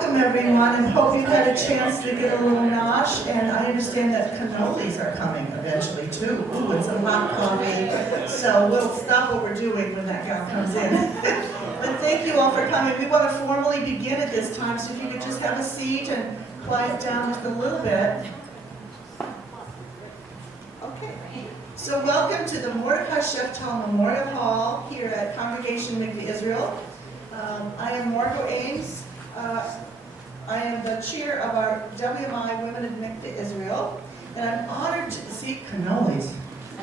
welcome everyone, and hope you've had a chance to get a little nosh. And I understand that cannolis are coming eventually too. Ooh, and some hot coffee. So we'll stop what we're doing when that gal comes in. But thank you all for coming. We want to formally begin at this time, so if you could just have a seat and quiet down just a little bit. Okay. So welcome to the Mordecai Sheftal Memorial Hall here at Congregation Mickve, Israel. I am Margot Ames. I am the chair of our WMI Women in Mickve, Israel. And I'm honored to see cannolis.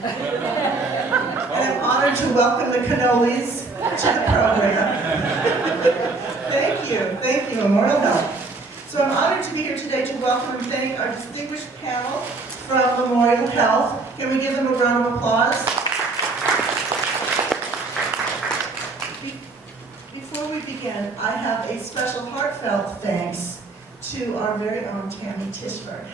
And I'm honored to welcome the cannolis to the program. Thank you, Memorial Health. So I'm honored to be here today to welcome and thank our distinguished panel from Memorial Health. Can we give them a round of applause? Before we begin, I have a special heartfelt thanks to our very own Tami Tishberg.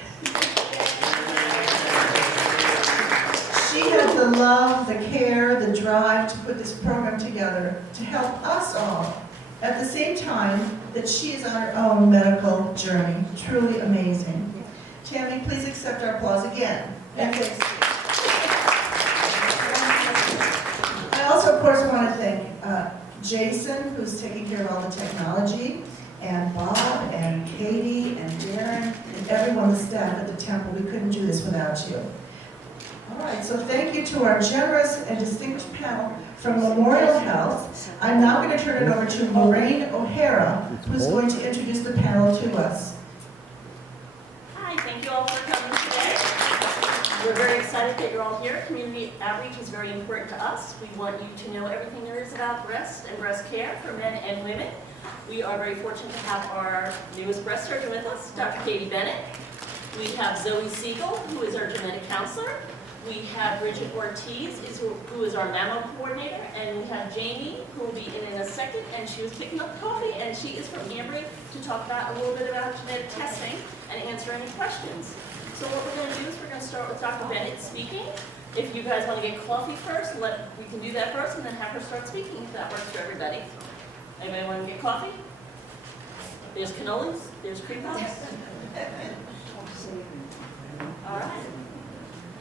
She had the love, the care, the drive to put this program together to help us all at the same time that she is on her own medical journey. Truly amazing. Tami, please accept our applause again. And thanks. I also, of course, want to thank Jason, who's taking care of all the technology, and Bob, and Katie, and Darren, and everyone, the staff at the temple. We couldn't do this without you. All right, so thank you to our generous and distinguished panel from Memorial Health. I'm now going to turn it over to Maureen O'Hara, who's going to introduce the panel to us. Hi, thank you all for coming today. We're very excited that you're all here. Community outreach is very important to us. We want you to know everything there is about breast and breast care for men and women. We are very fortunate to have our newest breast surgeon with us, Dr. Katie Bennett. We have Zoe Siegel, who is our genetic counselor. We have Bridget Ortiz, who is our mammo coordinator, and we have Jamie, who will be in a second, and she was picking up coffee, and she is from Ambry to talk about a little bit about genetic testing and answer any questions. So what we're going to do is we're going to start with Dr. Bennett speaking. If you guys want to get coffee first, we can do that first, and then have her start speaking if that works for everybody. Anybody want to get coffee? There's cannolis, there's cream puffs. All right.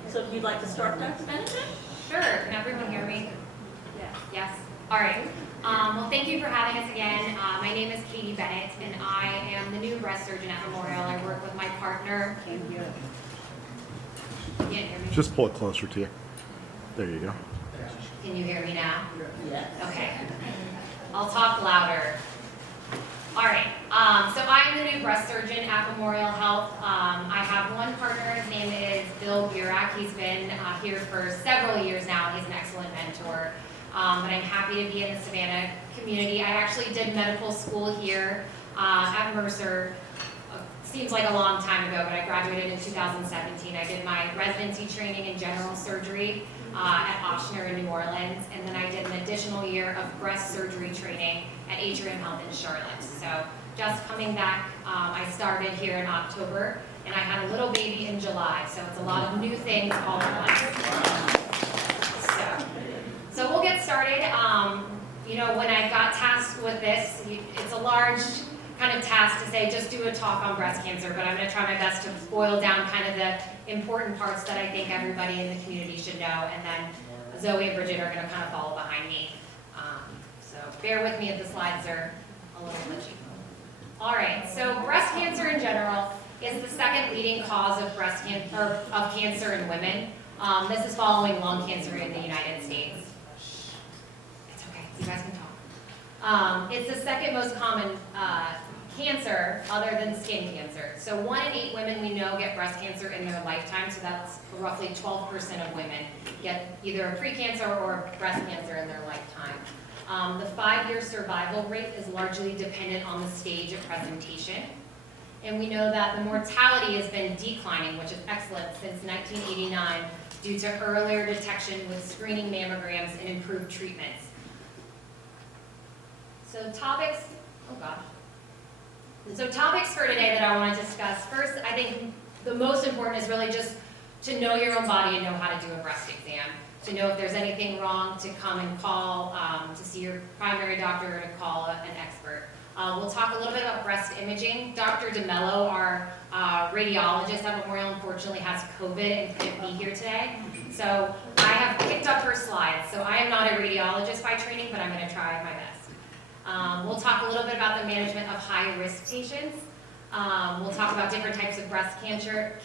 So if you'd like to start, Dr. Bennett? Sure. Can everyone hear me? Yeah. Yes. All right. Well, thank you for having us again. My name is Katie Bennett, and I am the new breast surgeon at Memorial. I work with my partner. You can't hear me? Just pull it closer to you. There you go. Can you hear me now? Yes. Okay. I'll talk louder. All right. So I'm the new breast surgeon at Memorial Health. I have one partner. His name is Bill Burak. He's been here for several years now. He's an excellent mentor. But I'm happy to be in the Savannah community. I actually did medical school here at Mercer. Seems like a long time ago, but I graduated in 2017. I did my residency training in general surgery at Ochsner in New Orleans, and then I did an additional year of breast surgery training at Atrium Health in Charlotte. So just coming back, I started here in October, and I had a little baby in July, so it's a lot of new things all at once. So we'll get started. You know, when I got tasked with this, it's a large kind of task to say just do a talk on breast cancer, but I'm going to try my best to boil down kind of the important parts that I think everybody in the community should know, and then Zoe and Bridget are going to kind of follow behind me. So bear with me if the slides are a little glitchy. All right, so breast cancer in general is the second leading cause of cancer in women. This is following lung cancer in the United States. It's okay, you guys can talk. It's the second most common cancer other than skin cancer. So 1 in 8 women we know get breast cancer in their lifetime, so that's roughly 12% of women get either a precancer or breast cancer in their lifetime. The 5-year survival rate is largely dependent on the stage of presentation. And we know that the mortality has been declining, which is excellent, since 1989 due to earlier detection with screening mammograms and improved treatments. So topics for today that I want to discuss. First, I think the most important is really just to know your own body and know how to do a breast exam. To know if there's anything wrong, to come and call, to see your primary doctor, or to call an expert. We'll talk a little bit about breast imaging. Dr. DeMello, our radiologist at Memorial, unfortunately has COVID and couldn't be here today. So I have picked up her slides. So I am not a radiologist by training, but I'm going to try my best. We'll talk a little bit about the management of high-risk patients. We'll talk about different types of breast cancer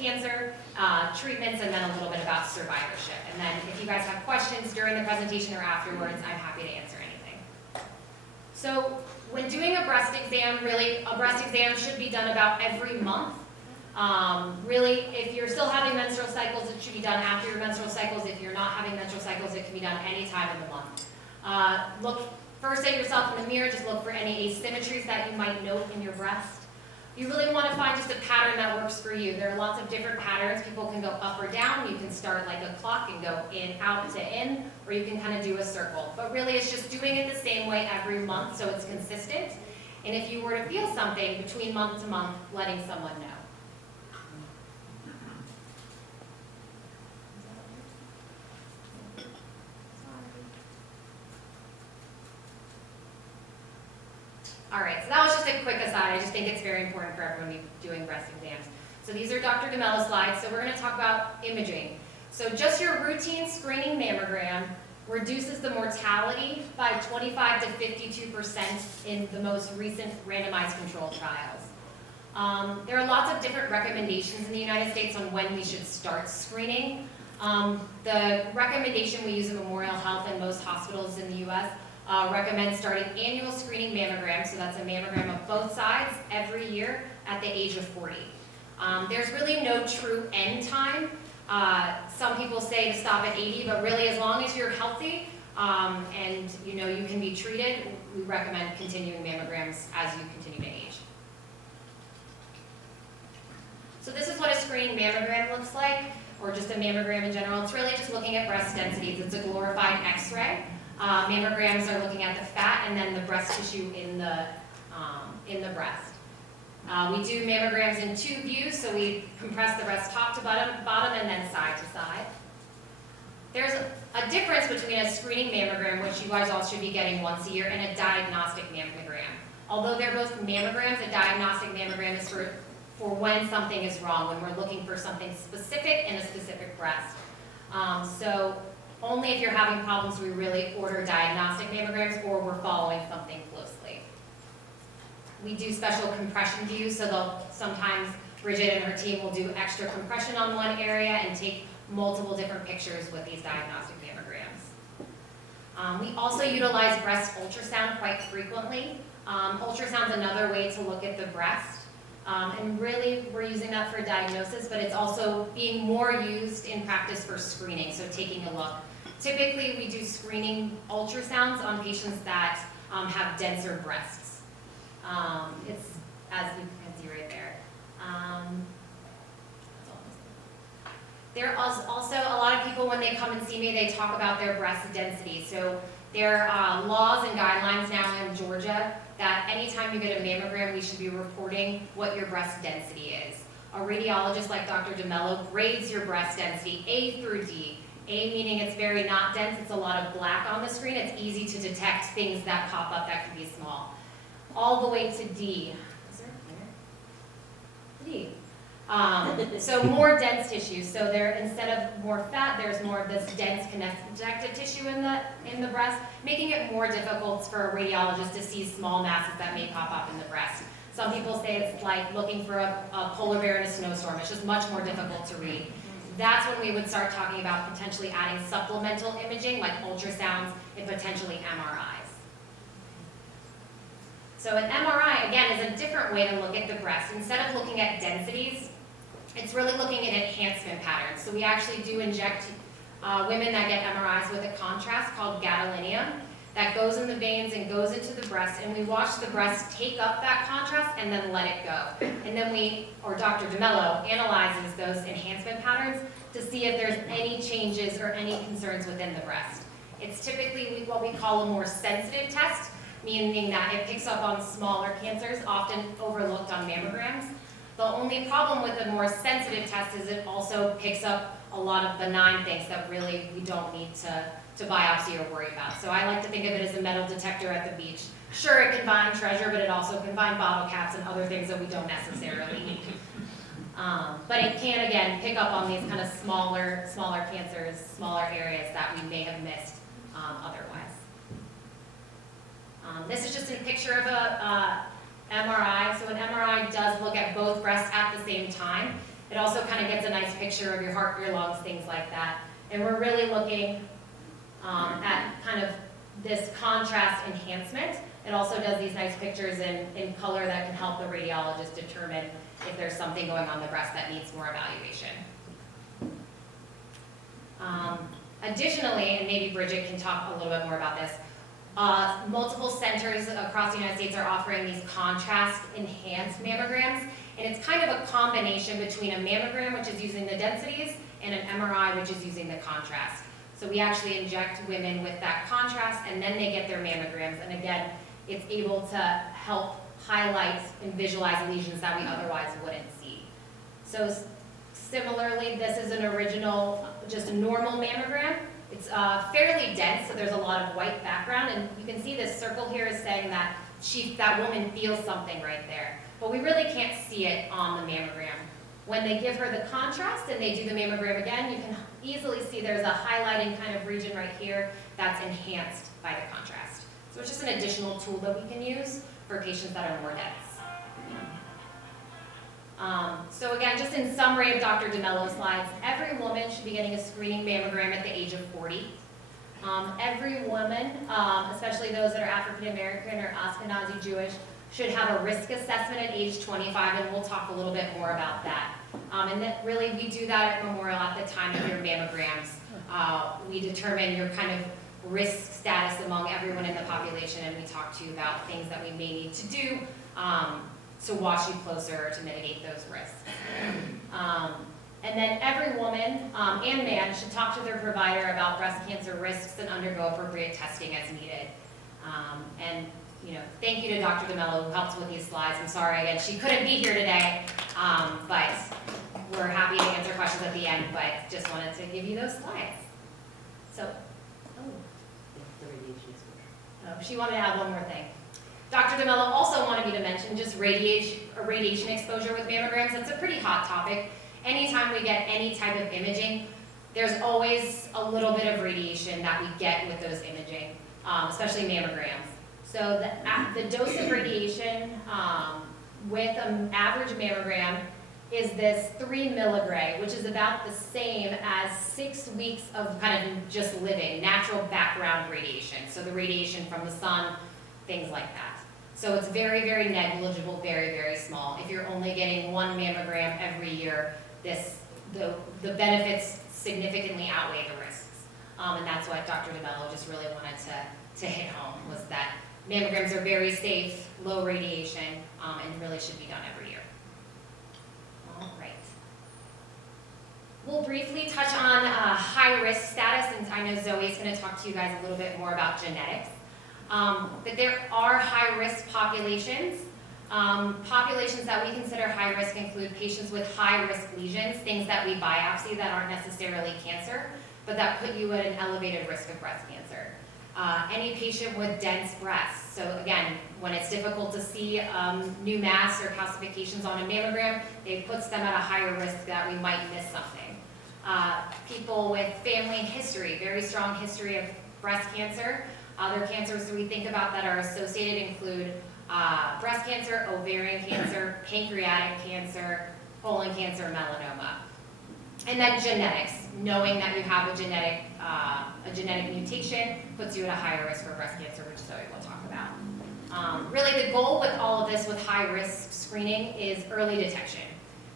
treatments, and then a little bit about survivorship. And then if you guys have questions during the presentation or afterwards, I'm happy to answer anything. So when doing a breast exam, really, a breast exam should be done about every month. Really, if you're still having menstrual cycles, it should be done after your menstrual cycles. If you're not having menstrual cycles, it can be done any time in the month. Look first at yourself in the mirror, just look for any asymmetries that you might note in your breast. You really want to find just a pattern that works for you. There are lots of different patterns. People can go up or down. You can start like a clock and go in, out to in, or you can kind of do a circle. But really, it's just doing it the same way every month so it's consistent. And if you were to feel something between month to month, letting someone know. All right, so that was just a quick aside. I just think it's very important for everyone to be doing breast exams. So these are Dr. DeMello's slides. So we're going to talk about imaging. So just your routine screening mammogram reduces the mortality by 25 to 52% in the most recent randomized controlled trials. There are lots of different recommendations in the United States on when we should start screening. The recommendation we use at Memorial Health and most hospitals in the U.S. Recommend starting annual screening mammograms, so that's a mammogram of both sides every year at the age of 40. There's really no true end time. Some people say to stop at 80, but really as long as you're healthy and you know you can be treated, we recommend continuing mammograms as you continue to age. So this is what a screening mammogram looks like, or just a mammogram in general. It's really just looking at breast densities. It's a glorified X-ray. Mammograms are looking at the fat and then the breast tissue in the breast. We do mammograms in two views, so we compress the breast top to bottom and then side to side. There's a difference between a screening mammogram, which you guys all should be getting once a year, and a diagnostic mammogram. Although they're both mammograms, a diagnostic mammogram is for when something is wrong, when we're looking for something specific in a specific breast. So only if you're having problems we really order diagnostic mammograms or we're following something closely. We do special compression views, so sometimes Bridget and her team will do extra compression on one area and take multiple different pictures with these diagnostic mammograms. We also utilize breast ultrasound quite frequently. Ultrasound is another way to look at the breast. And really, we're using that for diagnosis, but it's also being more used in practice for screening, so taking a look. Typically, we do screening ultrasounds on patients that have denser breasts. It's, as you can see right there. There are also a lot of people, when they come and see me, they talk about their breast density. So there are laws and guidelines now in Georgia that anytime you get a mammogram, we should be reporting what your breast density is. A radiologist like Dr. DeMello grades your breast density A through D. A meaning it's very not dense, it's a lot of black on the screen, it's easy to detect things that pop up that can be small. All the way to D. Is there a D? So more dense tissue. So there, instead of more fat, there's more of this dense connective tissue in the breast, making it more difficult for a radiologist to see small masses that may pop up in the breast. Some people say it's like looking for a polar bear in a snowstorm. It's just much more difficult to read. That's when we would start talking about potentially adding supplemental imaging like ultrasounds and potentially MRIs. So an MRI, again, is a different way to look at the breast. Instead of looking at densities, it's really looking at enhancement patterns. So we actually do inject women that get MRIs with a contrast called gadolinium that goes in the veins and goes into the breast, and we watch the breast take up that contrast and then let it go. And then we, or Dr. DeMello, analyzes those enhancement patterns to see if there's any changes or any concerns within the breast. It's typically what we call a more sensitive test, meaning that it picks up on smaller cancers, often overlooked on mammograms. The only problem with a more sensitive test is it also picks up a lot of benign things that really we don't need to biopsy or worry about. So I like to think of it as a metal detector at the beach. Sure, it can bind treasure, but it also can bind bottle caps and other things that we don't necessarily need. But it can, again, pick up on these kind of smaller cancers, smaller areas that we may have missed otherwise. This is just a picture of a MRI. So an MRI does look at both breasts at the same time. It also kind of gets a nice picture of your heart, your lungs, things like that. And we're really looking at kind of this contrast enhancement. It also does these nice pictures in color that can help the radiologist determine if there's something going on the breast that needs more evaluation. Additionally, and maybe Bridget can talk a little bit more about this, multiple centers across the United States are offering these contrast enhanced mammograms, and it's kind of a combination between a mammogram, which is using the densities, and an MRI, which is using the contrast. So we actually inject women with that contrast, and then they get their mammograms, and again, it's able to help highlight and visualize lesions that we otherwise wouldn't see. So similarly, this is an original, just a normal mammogram. It's fairly dense, so there's a lot of white background, and you can see this circle here is saying that that woman feels something right there. But we really can't see it on the mammogram. When they give her the contrast and they do the mammogram again, you can easily see there's a highlighting kind of region right here that's enhanced by the contrast. So it's just an additional tool that we can use for patients that are more dense. So again, just in summary of Dr. DeMello's slides, every woman should be getting a screening mammogram at the age of 40. Every woman, especially those that are African American or Ashkenazi Jewish, should have a risk assessment at age 25, and we'll talk a little bit more about that. And that really, we do that at Memorial at the time of your mammograms. We determine your kind of risk status among everyone in the population, and we talk to you about things that we may need to do to watch you closer to mitigate those risks. And then every woman and man should talk to their provider about breast cancer risks and undergo appropriate testing as needed. And thank you to Dr. DeMello who helped with these slides. I'm sorry again, she couldn't be here today, but we're happy to answer questions at the end, but just wanted to give you those slides. So, she wanted to add one more thing. Dr. DeMello also wanted me to mention just radiation exposure with mammograms. That's a pretty hot topic. Anytime we get any type of imaging, there's always a little bit of radiation that we get with those imaging, especially mammograms. So the dose of radiation with an average mammogram is this 3 milligray, which is about the same as 6 weeks of kind of just living, natural background radiation. So the radiation from the sun, things like that. So it's very, very negligible, very, very small. If you're only getting 1 mammogram every year, the benefits significantly outweigh the risks. And that's what Dr. DeMello just really wanted to hit home, was that mammograms are very safe, low radiation, and really should be done every year. All right. We'll briefly touch on high-risk status, and I know Zoe's going to talk to you guys a little bit more about genetics. But there are high-risk populations. Populations that we consider high-risk include patients with high-risk lesions, things that we biopsy that aren't necessarily cancer, but that put you at an elevated risk of breast cancer. Any patient with dense breasts. So again, when it's difficult to see new mass or calcifications on a mammogram, it puts them at a higher risk that we might miss something. People with family history, very strong history of breast cancer. Other cancers that we think about that are associated include breast cancer, ovarian cancer, pancreatic cancer, colon cancer, melanoma. And then genetics, knowing that you have a genetic mutation puts you at a higher risk for breast cancer, which Zoe will talk about. Really the goal with all of this with high risk screening is early detection.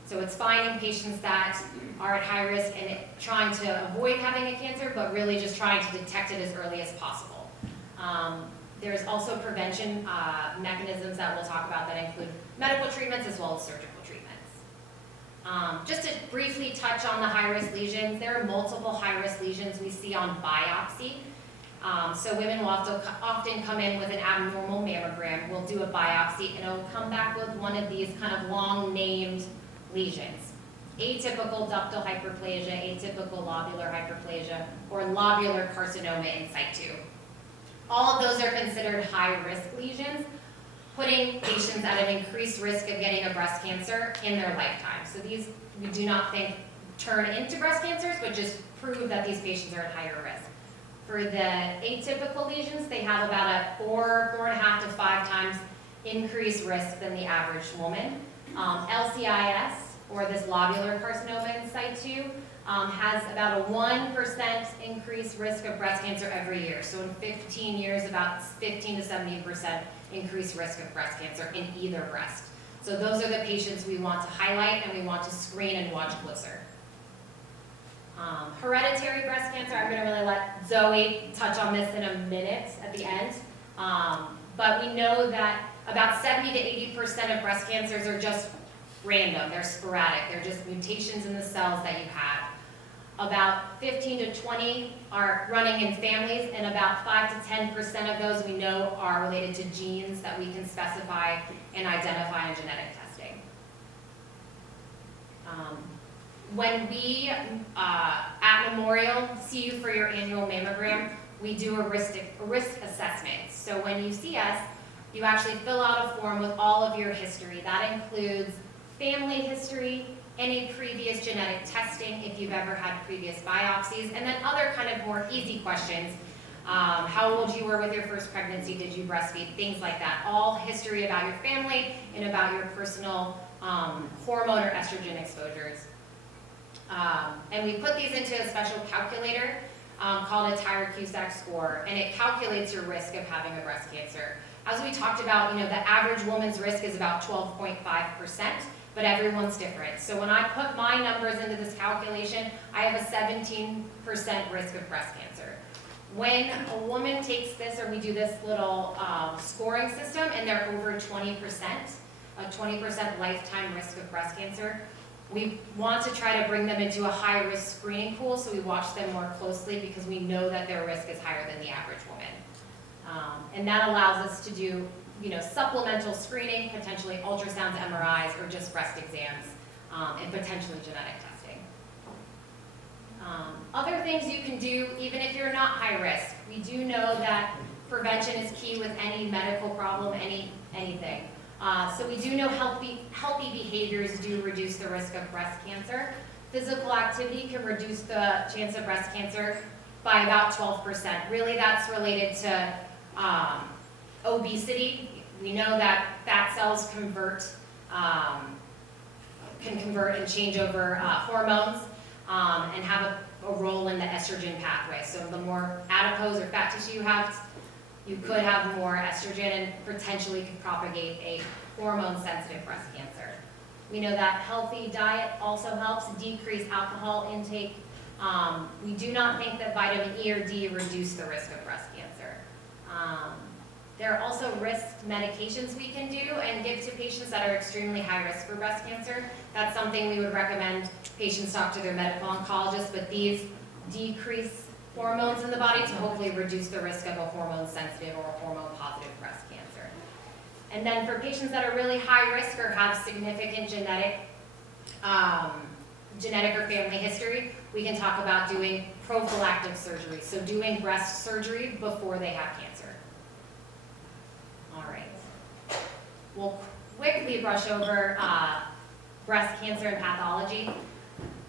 So it's finding patients that are at high risk and trying to avoid having a cancer, but really just trying to detect it as early as possible. There's also prevention mechanisms that we'll talk about that include medical treatments as well as surgical treatments. Just to briefly touch on the high-risk lesions, there are multiple high-risk lesions we see on biopsy. So women will often come in with an abnormal mammogram. We'll do a biopsy and it'll come back with one of these kind of long-named lesions. Atypical ductal hyperplasia, atypical lobular hyperplasia, or lobular carcinoma in situ. all of those are considered high-risk lesions, putting patients at an increased risk of getting a breast cancer in their lifetime. So these, we do not think turn into breast cancers, but just prove that these patients are at higher risk. For the atypical lesions, they have about a 4.5 to 5 times increased risk than the average woman. LCIS, or this lobular carcinoma in situ, has about a 1% increased risk of breast cancer every year. So in 15 years, about 15 to 70% increased risk of breast cancer in either breast. So those are the patients we want to highlight and we want to screen and watch closer. Hereditary breast cancer, I'm going to really let Zoe touch on this in a minute at the end. But we know that about 70 to 80% of breast cancers are just random, they're sporadic, they're just mutations in the cells that you have. About 15 to 20 are running in families, and about 5 to 10% of those we know are related to genes that we can specify and identify in genetic testing. When we, at Memorial, see you for your annual mammogram, we do a risk assessment. So when you see us, you actually fill out a form with all of your history. That includes family history, any previous genetic testing, if you've ever had previous biopsies, and then other kind of more easy questions. How old you were with your first pregnancy, did you breastfeed, things like that. All history about your family and about your personal hormone or estrogen exposures. And we put these into a special calculator called a Tyrer-Cusack score, and it calculates your risk of having a breast cancer. As we talked about, the average woman's risk is about 12.5%, but everyone's different. So when I put my numbers into this calculation, I have a 17% risk of breast cancer. When a woman takes this, or we do this little scoring system, and they're over 20%, a 20% lifetime risk of breast cancer, we want to try to bring them into a high-risk screening pool, so we watch them more closely because we know that their risk is higher than the average woman. And that allows us to do, supplemental screening, potentially ultrasounds, MRIs, or just breast exams, and potentially genetic testing. Other things you can do, even if you're not high risk, we do know that prevention is key with any medical problem, anything. So we do know healthy behaviors do reduce the risk of breast cancer. Physical activity can reduce the chance of breast cancer by about 12%. Really, that's related to obesity. We know that fat cells can convert and change over hormones and have a role in the estrogen pathway. So the more adipose or fat tissue you have, you could have more estrogen and potentially could propagate a hormone-sensitive breast cancer. We know that healthy diet also helps decrease alcohol intake. We do not think that vitamin E or D reduce the risk of breast cancer. There are also risk medications we can do and give to patients that are extremely high risk for breast cancer. That's something we would recommend patients talk to their medical oncologist, but these decrease hormones in the body to hopefully reduce the risk of a hormone-sensitive or hormone-positive breast cancer. And then for patients that are really high risk or have significant genetic or family history, we can talk about doing prophylactic surgery, so doing breast surgery before they have cancer. All right. We'll quickly brush over breast cancer and pathology.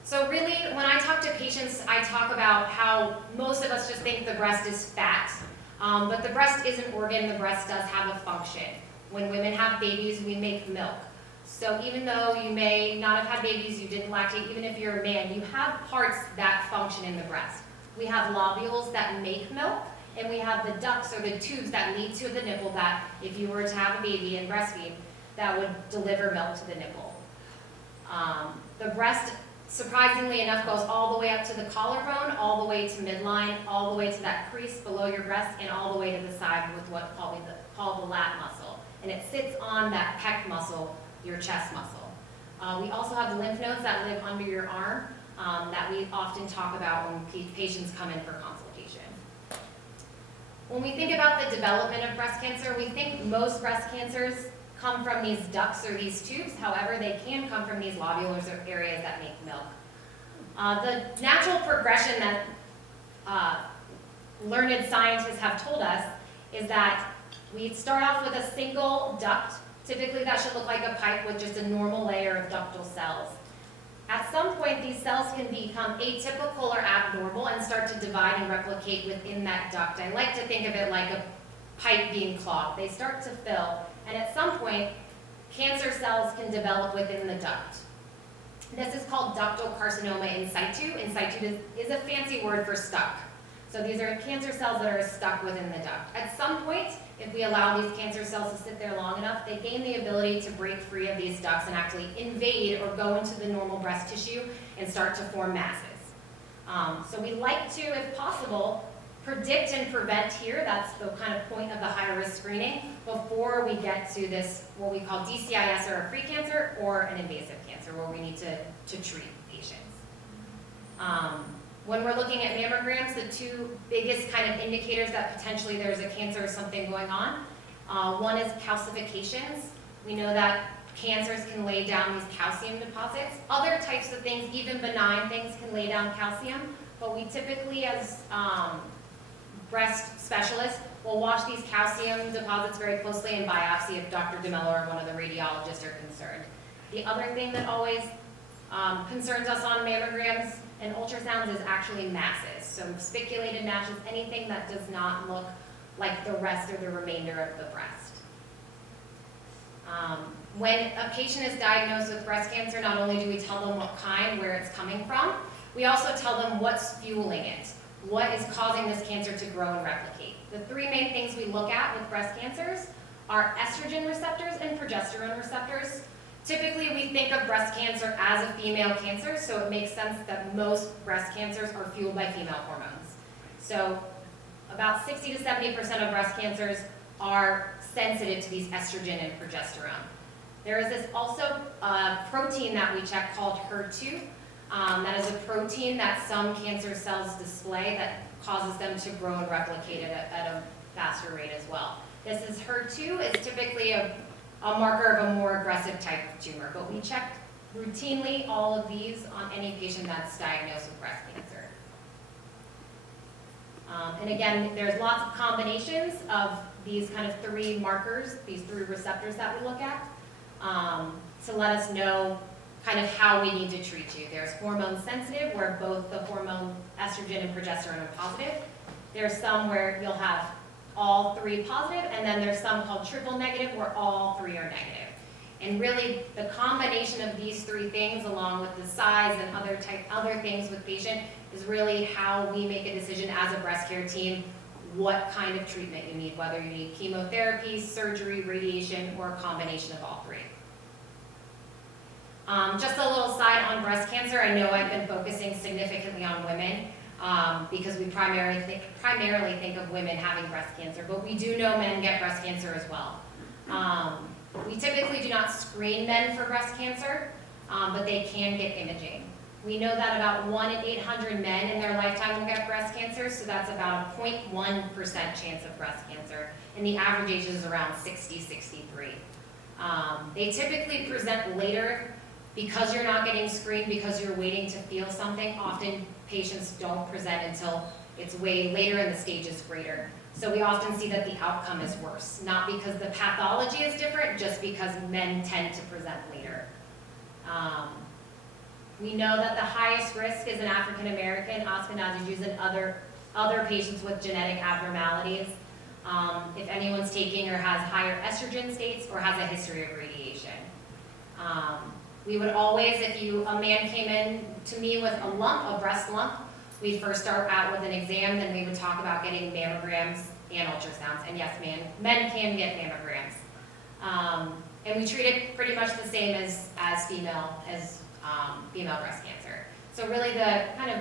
So really, when I talk to patients, I talk about how most of us just think the breast is fat, but the breast is an organ, the breast does have a function. When women have babies, we make milk. So even though you may not have had babies, you didn't lactate, even if you're a man, you have parts that function in the breast. We have lobules that make milk, and we have the ducts or the tubes that lead to the nipple that, if you were to have a baby and breastfeed, that would deliver milk to the nipple. The breast, surprisingly enough, goes all the way up to the collarbone, all the way to midline, all the way to that crease below your breast, and all the way to the side with what's called the lat muscle. And it sits on that pec muscle, your chest muscle. We also have lymph nodes that live under your arm that we often talk about when patients come in for consultation. When we think about the development of breast cancer, we think most breast cancers come from these ducts or these tubes. However, they can come from these lobulars or areas that make milk. The natural progression that learned scientists have told us is that we start off with a single duct. Typically that should look like a pipe with just a normal layer of ductal cells. At some point, these cells can become atypical or abnormal and start to divide and replicate within that duct. I like to think of it like a pipe being clogged. They start to fill, and at some point, cancer cells can develop within the duct. This is called ductal carcinoma in situ. In situ is a fancy word for stuck. So these are cancer cells that are stuck within the duct. At some point, if we allow these cancer cells to sit there long enough, they gain the ability to break free of these ducts and actually invade or go into the normal breast tissue and start to form masses. So we like to, if possible, predict and prevent here. That's the kind of point of the high-risk screening before we get to this, what we call DCIS or a precancer or an invasive cancer where we need to treat patients. When we're looking at mammograms, the two biggest kind of indicators that potentially there's a cancer or something going on, one is calcifications. We know that cancers can lay down these calcium deposits. Other types of things, even benign things, can lay down calcium, but we typically, as breast specialists, will watch these calcium deposits very closely and biopsy if Dr. DeMello or one of the radiologists are concerned. The other thing that always concerns us on mammograms and ultrasounds is actually masses. So spiculated masses, anything that does not look like the rest or the remainder of the breast. When a patient is diagnosed with breast cancer, not only do we tell them what kind, where it's coming from, we also tell them what's fueling it. What is causing this cancer to grow and replicate? The three main things we look at with breast cancers are estrogen receptors and progesterone receptors. Typically, we think of breast cancer as a female cancer, so it makes sense that most breast cancers are fueled by female hormones. So about 60 to 70% of breast cancers are sensitive to these estrogen and progesterone. There is this also protein that we check called HER2. That is a protein that some cancer cells display that causes them to grow and replicate at a faster rate as well. This is HER2 is typically a marker of a more aggressive type of tumor, but we check routinely all of these on any patient that's diagnosed with breast cancer. And again, there's lots of combinations of these kind of three markers, these three receptors that we look at, to let us know kind of how we need to treat you. There's hormone sensitive, where both the hormone estrogen and progesterone are positive. There's some where you'll have all three positive, and then there's some called triple negative, where all three are negative. And really, the combination of these three things, along with the size and other things with patient, is really how we make a decision as a breast care team what kind of treatment you need, whether you need chemotherapy, surgery, radiation, or a combination of all three. Just a little side on breast cancer. I know I've been focusing significantly on women because we primarily think of women having breast cancer, but we do know men get breast cancer as well. We typically do not screen men for breast cancer, but they can get imaging. We know that about 1 in 800 men in their lifetime will get breast cancer, so that's about a 0.1% chance of breast cancer, and the average age is around 60, 63. They typically present later because you're not getting screened, because you're waiting to feel something. Often patients don't present until it's way later and the stage is greater. So we often see that the outcome is worse, not because the pathology is different, just because men tend to present later. We know that the highest risk is in African American, Ashkenazi Jews, and other patients with genetic abnormalities. If anyone's taking or has higher estrogen states or has a history of radiation. We would always, if a man came in to me with a lump, a breast lump, we'd first start out with an exam, then we would talk about getting mammograms and ultrasounds. And yes, men can get mammograms. And we treat it pretty much the same as female breast cancer. So really the kind of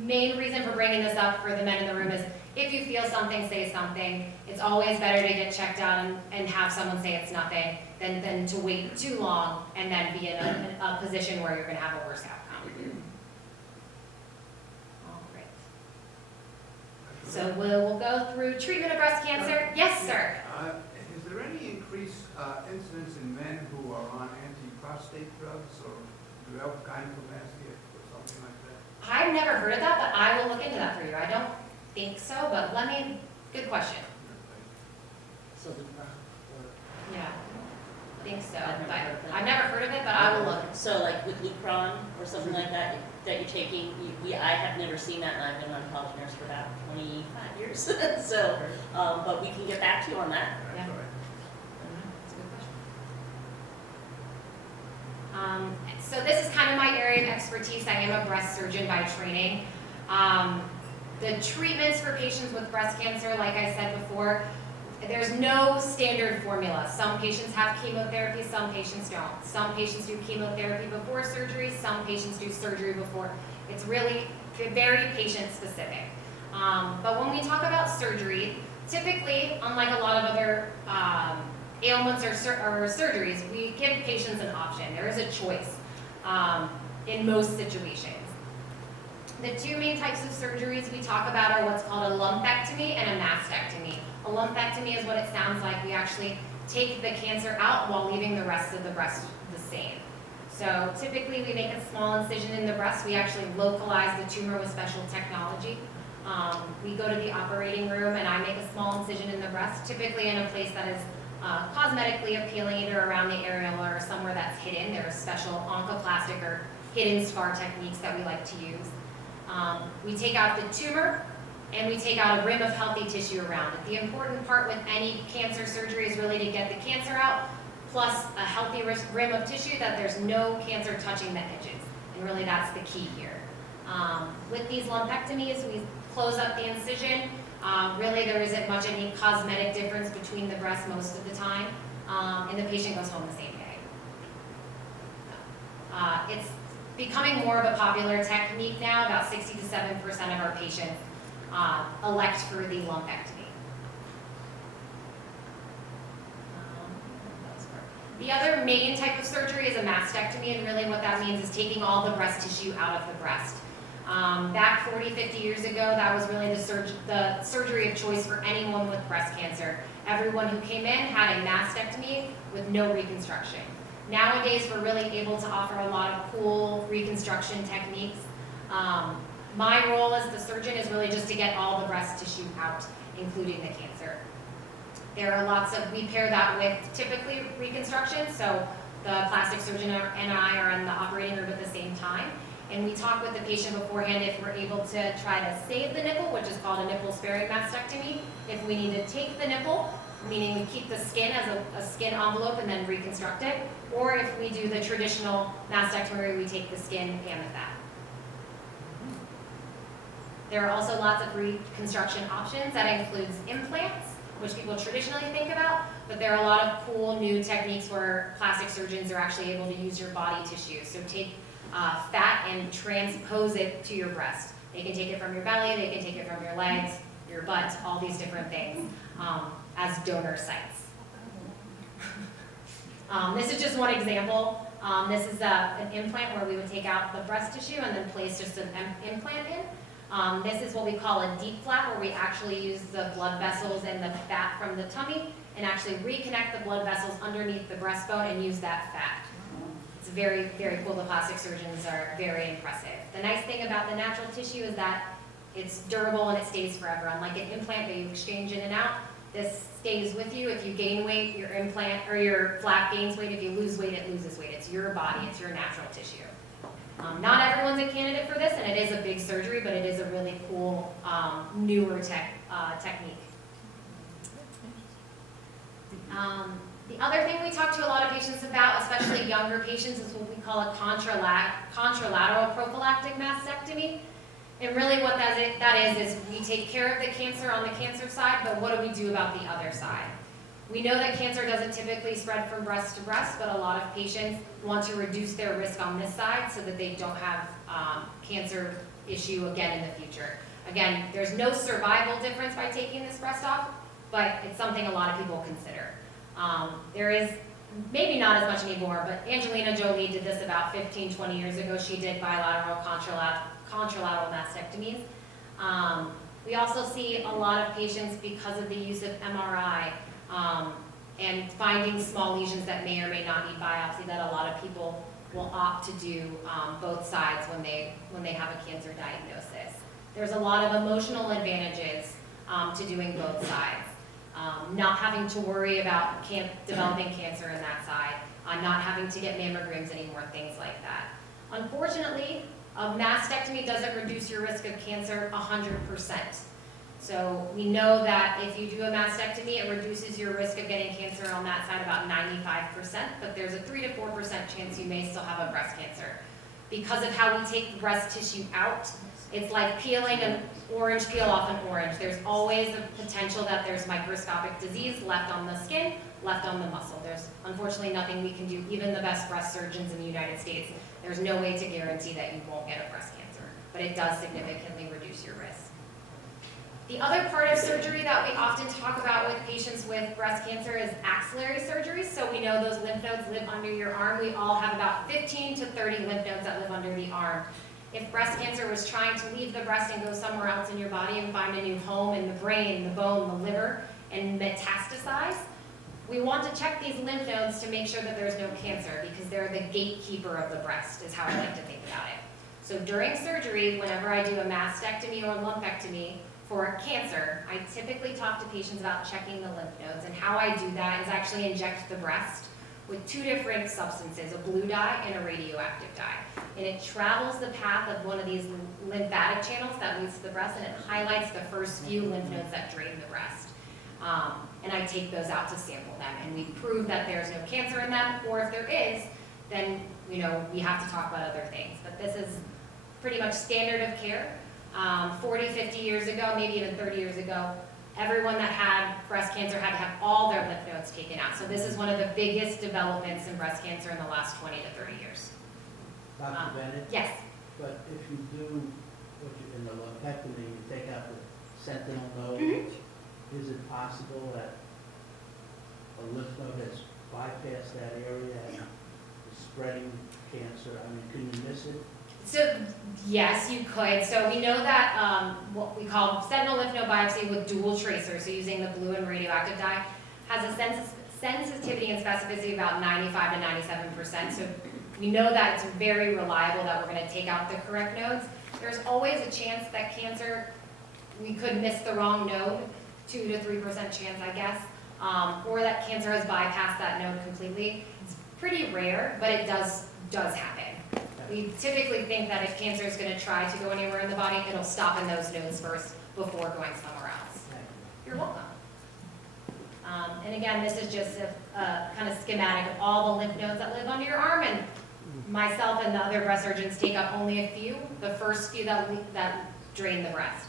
main reason for bringing this up for the men in the room is if you feel something, say something. It's always better to get checked out and have someone say it's nothing than to wait too long and then be in a position where you're going to have a worse outcome. All right. So we'll go through treatment of breast cancer. Yes, sir. Is there any increased incidence in men who are on anti-prostate drugs or develop gynecomastia or something like that? I've never heard of that, but I will look into that for you. I don't think so, but good question. So the, or, Yeah, I think so, I've never but heard of that. I've never heard of it, but I will look. so like with Lucron or something like that, that you're taking, I have never seen that, and I've been an oncology nurse for about 25 years. So, but we can get back to you on that. Yeah. That's all right. That's a good question. So this is kind of my area of expertise. I am a breast surgeon by training. The treatments for patients with breast cancer, like I said before, there's no standard formula. Some patients have chemotherapy, some patients don't. Some patients do chemotherapy before surgery, some patients do surgery before. It's really very patient specific. But when we talk about surgery, typically, unlike a lot of other ailments or surgeries, we give patients an option. There is a choice in most situations. The two main types of surgeries we talk about are what's called a lumpectomy and a mastectomy. A lumpectomy is what it sounds like. We actually take the cancer out while leaving the rest of the breast the same. So typically we make a small incision in the breast. We actually localize the tumor with special technology. We go to the operating room and I make a small incision in the breast, typically in a place that is cosmetically appealing, either around the areola or somewhere that's hidden. There are special oncoplastic or hidden scar techniques that we like to use. We take out the tumor and we take out a rim of healthy tissue around it. The important part with any cancer surgery is really to get the cancer out, plus a healthy rim of tissue that there's no cancer touching the edges. And really that's the key here. With these lumpectomies, we close up the incision. Really there isn't much any cosmetic difference between the breasts most of the time, and the patient goes home the same day. It's becoming more of a popular technique now. About 60 to 7% of our patients elect for the lumpectomy. The other main type of surgery is a mastectomy, and really what that means is taking all the breast tissue out of the breast. Back 40, 50 years ago, that was really the surgery of choice for anyone with breast cancer. Everyone who came in had a mastectomy with no reconstruction. Nowadays, we're really able to offer a lot of cool reconstruction techniques. My role as the surgeon is really just to get all the breast tissue out, including the cancer. There are lots of, we pair that with typically reconstruction, so the plastic surgeon and I are in the operating room at the same time, and we talk with the patient beforehand if we're able to try to save the nipple, which is called a nipple-sparing mastectomy, if we need to take the nipple, meaning we keep the skin as a skin envelope and then reconstruct it, or if we do the traditional mastectomy where we take the skin and the fat. There are also lots of reconstruction options. That includes implants, which people traditionally think about, but there are a lot of cool new techniques where plastic surgeons are actually able to use your body tissue. So take fat and transpose it to your breast. They can take it from your belly, they can take it from your legs, your butt, all these different things as donor sites. This is just one example. This is an implant where we would take out the breast tissue and then place just an implant in. This is what we call a deep flap, where we actually use the blood vessels and the fat from the tummy and actually reconnect the blood vessels underneath the breastbone and use that fat. It's very, very cool. The plastic surgeons are very impressive. The nice thing about the natural tissue is that it's durable and it stays forever. Unlike an implant that you exchange in and out, this stays with you. If you gain weight, your implant or your flap gains weight. If you lose weight, it loses weight. It's your body, it's your natural tissue. Not everyone's a candidate for this, and it is a big surgery, but it is a really cool, newer technique. The other thing we talk to a lot of patients about, especially younger patients, is what we call a contralateral prophylactic mastectomy. And really what that is we take care of the cancer on the cancer side, but what do we do about the other side? We know that cancer doesn't typically spread from breast to breast, but a lot of patients want to reduce their risk on this side so that they don't have cancer issue again in the future. Again, there's no survival difference by taking this breast off, but it's something a lot of people consider. There is maybe not as much anymore, but Angelina Jolie did this about 15, 20 years ago. She did bilateral contralateral mastectomies. We also see a lot of patients, because of the use of MRI, and finding small lesions that may or may not need biopsy, that a lot of people will opt to do both sides when they have a cancer diagnosis. There's a lot of emotional advantages to doing both sides. not having to worry about developing cancer in that side, not having to get mammograms anymore, things like that. Unfortunately, a mastectomy doesn't reduce your risk of cancer 100%. So we know that if you do a mastectomy, it reduces your risk of getting cancer on that side about 95%, but there's a 3 to 4% chance you may still have a breast cancer. Because of how we take the breast tissue out, it's like peeling an orange peel off an orange. There's always a potential that there's microscopic disease left on the skin, left on the muscle. There's unfortunately nothing we can do, even the best breast surgeons in the United States. There's no way to guarantee that you won't get a breast cancer, but it does significantly reduce your risk. The other part of surgery that we often talk about with patients with breast cancer is axillary surgery. So we know those lymph nodes live under your arm. We all have about 15 to 30 lymph nodes that live under the arm. If breast cancer was trying to leave the breast and go somewhere else in your body and find a new home in the brain, the bone, the liver, and metastasize, we want to check these lymph nodes to make sure that there's no cancer because they're the gatekeeper of the breast, is how I like to think about it. So during surgery, whenever I do a mastectomy or lumpectomy for cancer, I typically talk to patients about checking the lymph nodes, and how I do that is actually inject the breast with 2 different substances, a blue dye and a radioactive dye. And it travels the path of one of these lymphatic channels that leads to the breast, and it highlights the first few lymph nodes that drain the breast. And I take those out to sample them, and we prove that there's no cancer in them, or if there is, then we have to talk about other things. But this is pretty much standard of care. 40, 50 years ago, maybe even 30 years ago, everyone that had breast cancer had to have all their lymph nodes taken out. So this is one of the biggest developments in breast cancer in the last 20 to 30 years. Dr. Bennett? Yes. But if you do, in the lumpectomy, you take out the sentinel node, Mm-hmm. is it possible that a lymph node has bypassed that area and is spreading cancer? I mean, can you miss it? So yes, you could. So we know that what we call sentinel lymph node biopsy with dual tracers, so using the blue and radioactive dye, has a sensitivity and specificity about 95 to 97%. So we know that it's very reliable that we're going to take out the correct nodes. There's always a chance that cancer, we could miss the wrong node, 2 to 3% chance, I guess, or that cancer has bypassed that node completely. It's pretty rare, but it does happen. We typically think that if cancer is going to try to go anywhere in the body, it'll stop in those nodes first before going somewhere else. You're welcome. And again, this is just a kind of schematic of all the lymph nodes that live under your arm, and myself and the other breast surgeons take up only a few, the first few that drain the breast.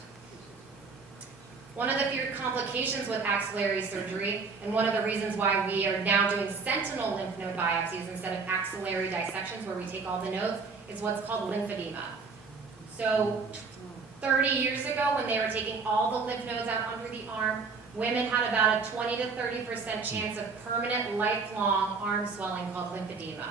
One of the feared complications with axillary surgery, and one of the reasons why we are now doing sentinel lymph node biopsies instead of axillary dissections where we take all the nodes, is what's called lymphedema. So 30 years ago, when they were taking all the lymph nodes out under the arm, women had about a 20 to 30% chance of permanent lifelong arm swelling called lymphedema.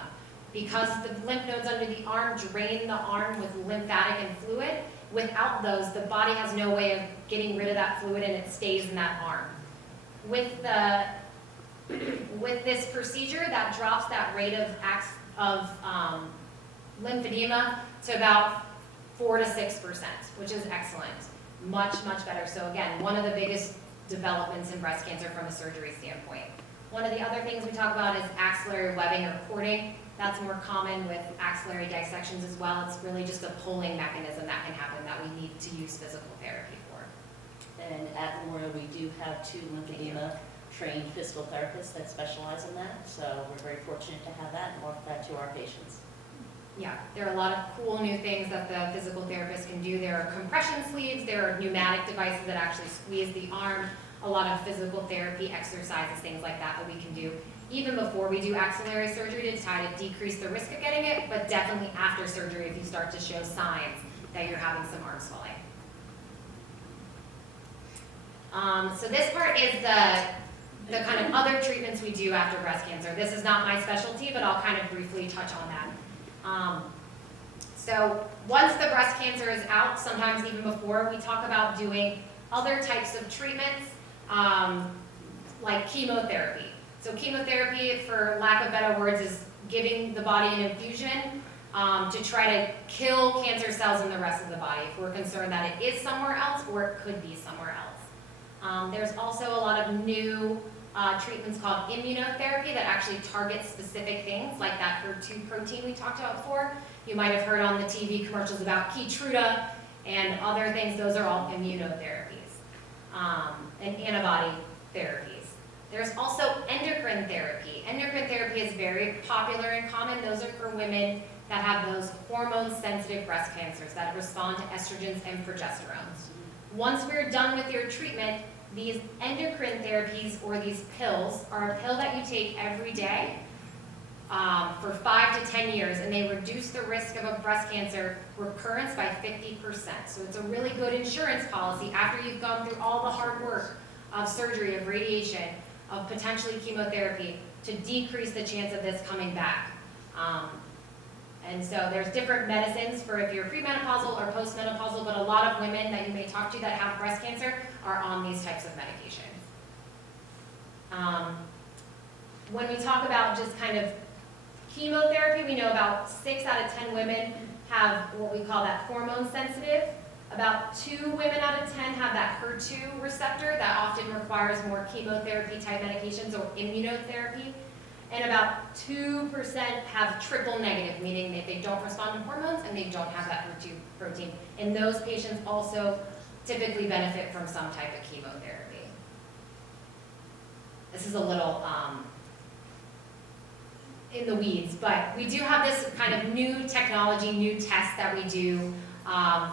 Because the lymph nodes under the arm drain the arm with lymphatic and fluid, without those, the body has no way of getting rid of that fluid, and it stays in that arm. With this procedure, that drops that rate of lymphedema to about 4 to 6%, which is excellent. Much, much better. So again, one of the biggest developments in breast cancer from a surgery standpoint. One of the other things we talk about is axillary webbing or cording. That's more common with axillary dissections as well. It's really just a pulling mechanism that can happen that we need to use physical therapy for. And at Memorial, we do have 2 lymphedema trained physical therapists that specialize in that. So we're very fortunate to have that and offer that to our patients. Yeah, there are a lot of cool new things that the physical therapist can do. There are compression sleeves, there are pneumatic devices that actually squeeze the arm, a lot of physical therapy exercises, things like that we can do even before we do axillary surgery to try to decrease the risk of getting it, but definitely after surgery if you start to show signs that you're having some arm swelling. So this part is the kind of other treatments we do after breast cancer. This is not my specialty, but I'll kind of briefly touch on that. So once the breast cancer is out, sometimes even before, we talk about doing other types of treatments like chemotherapy. So chemotherapy, for lack of better words, is giving the body an infusion to try to kill cancer cells in the rest of the body if we're concerned that it is somewhere else or it could be somewhere else. There's also a lot of new treatments called immunotherapy that actually target specific things, like that HER2 protein we talked about before. You might have heard on the TV commercials about Keytruda and other things. Those are all immunotherapies and antibody therapies. There's also endocrine therapy. Endocrine therapy is very popular and common. Those are for women that have those hormone-sensitive breast cancers that respond to estrogens and progesterones. Once we're done with your treatment, these endocrine therapies, or these pills, are a pill that you take every day for 5 to 10 years, and they reduce the risk of a breast cancer recurrence by 50%. So it's a really good insurance policy after you've gone through all the hard work of surgery, of radiation, of potentially chemotherapy, to decrease the chance of this coming back. And so there's different medicines for if you're premenopausal or postmenopausal, but a lot of women that you may talk to that have breast cancer are on these types of medications. When we talk about just kind of chemotherapy, we know about 6 out of 10 women have what we call that hormone sensitive. About 2 women out of 10 have that HER2 receptor that often requires more chemotherapy type medications or immunotherapy. And about 2% have triple negative, meaning that they don't respond to hormones and they don't have that HER2 protein. And those patients also typically benefit from some type of chemotherapy. This is a little in the weeds, but we do have this kind of new technology, new test that we do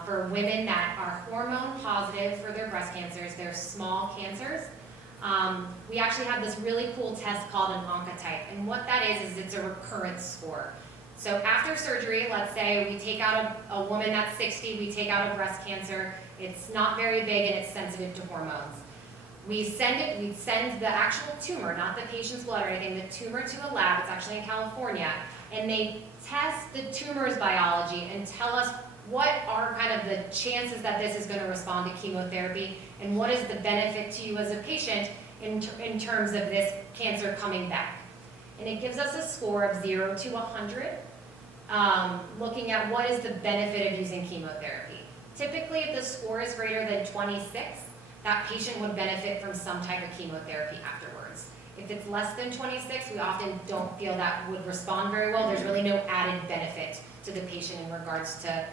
for women that are hormone positive for their breast cancers. They're small cancers. We actually have this really cool test called an Oncotype, and what that is it's a recurrence score. So after surgery, let's say we take out a woman that's 60, we take out a breast cancer, it's not very big and it's sensitive to hormones. We send the actual tumor, not the patient's blood or anything, the tumor to a lab, it's actually in California, and they test the tumor's biology and tell us what are kind of the chances that this is going to respond to chemotherapy, and what is the benefit to you as a patient in terms of this cancer coming back. And it gives us a score of 0 to 100, looking at what is the benefit of using chemotherapy. Typically, if the score is greater than 26, that patient would benefit from some type of chemotherapy afterwards. If it's less than 26, we often don't feel that would respond very well. There's really no added benefit to the patient in regards to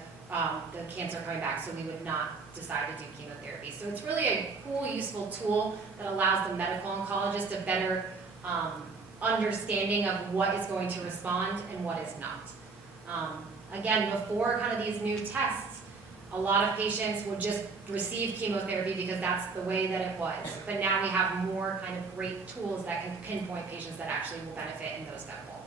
the cancer coming back, so we would not decide to do chemotherapy. So it's really a cool, useful tool that allows the medical oncologist a better understanding of what is going to respond and what is not. Again, before kind of these new tests, a lot of patients would just receive chemotherapy because that's the way that it was. But now we have more kind of great tools that can pinpoint patients that actually will benefit and those that won't.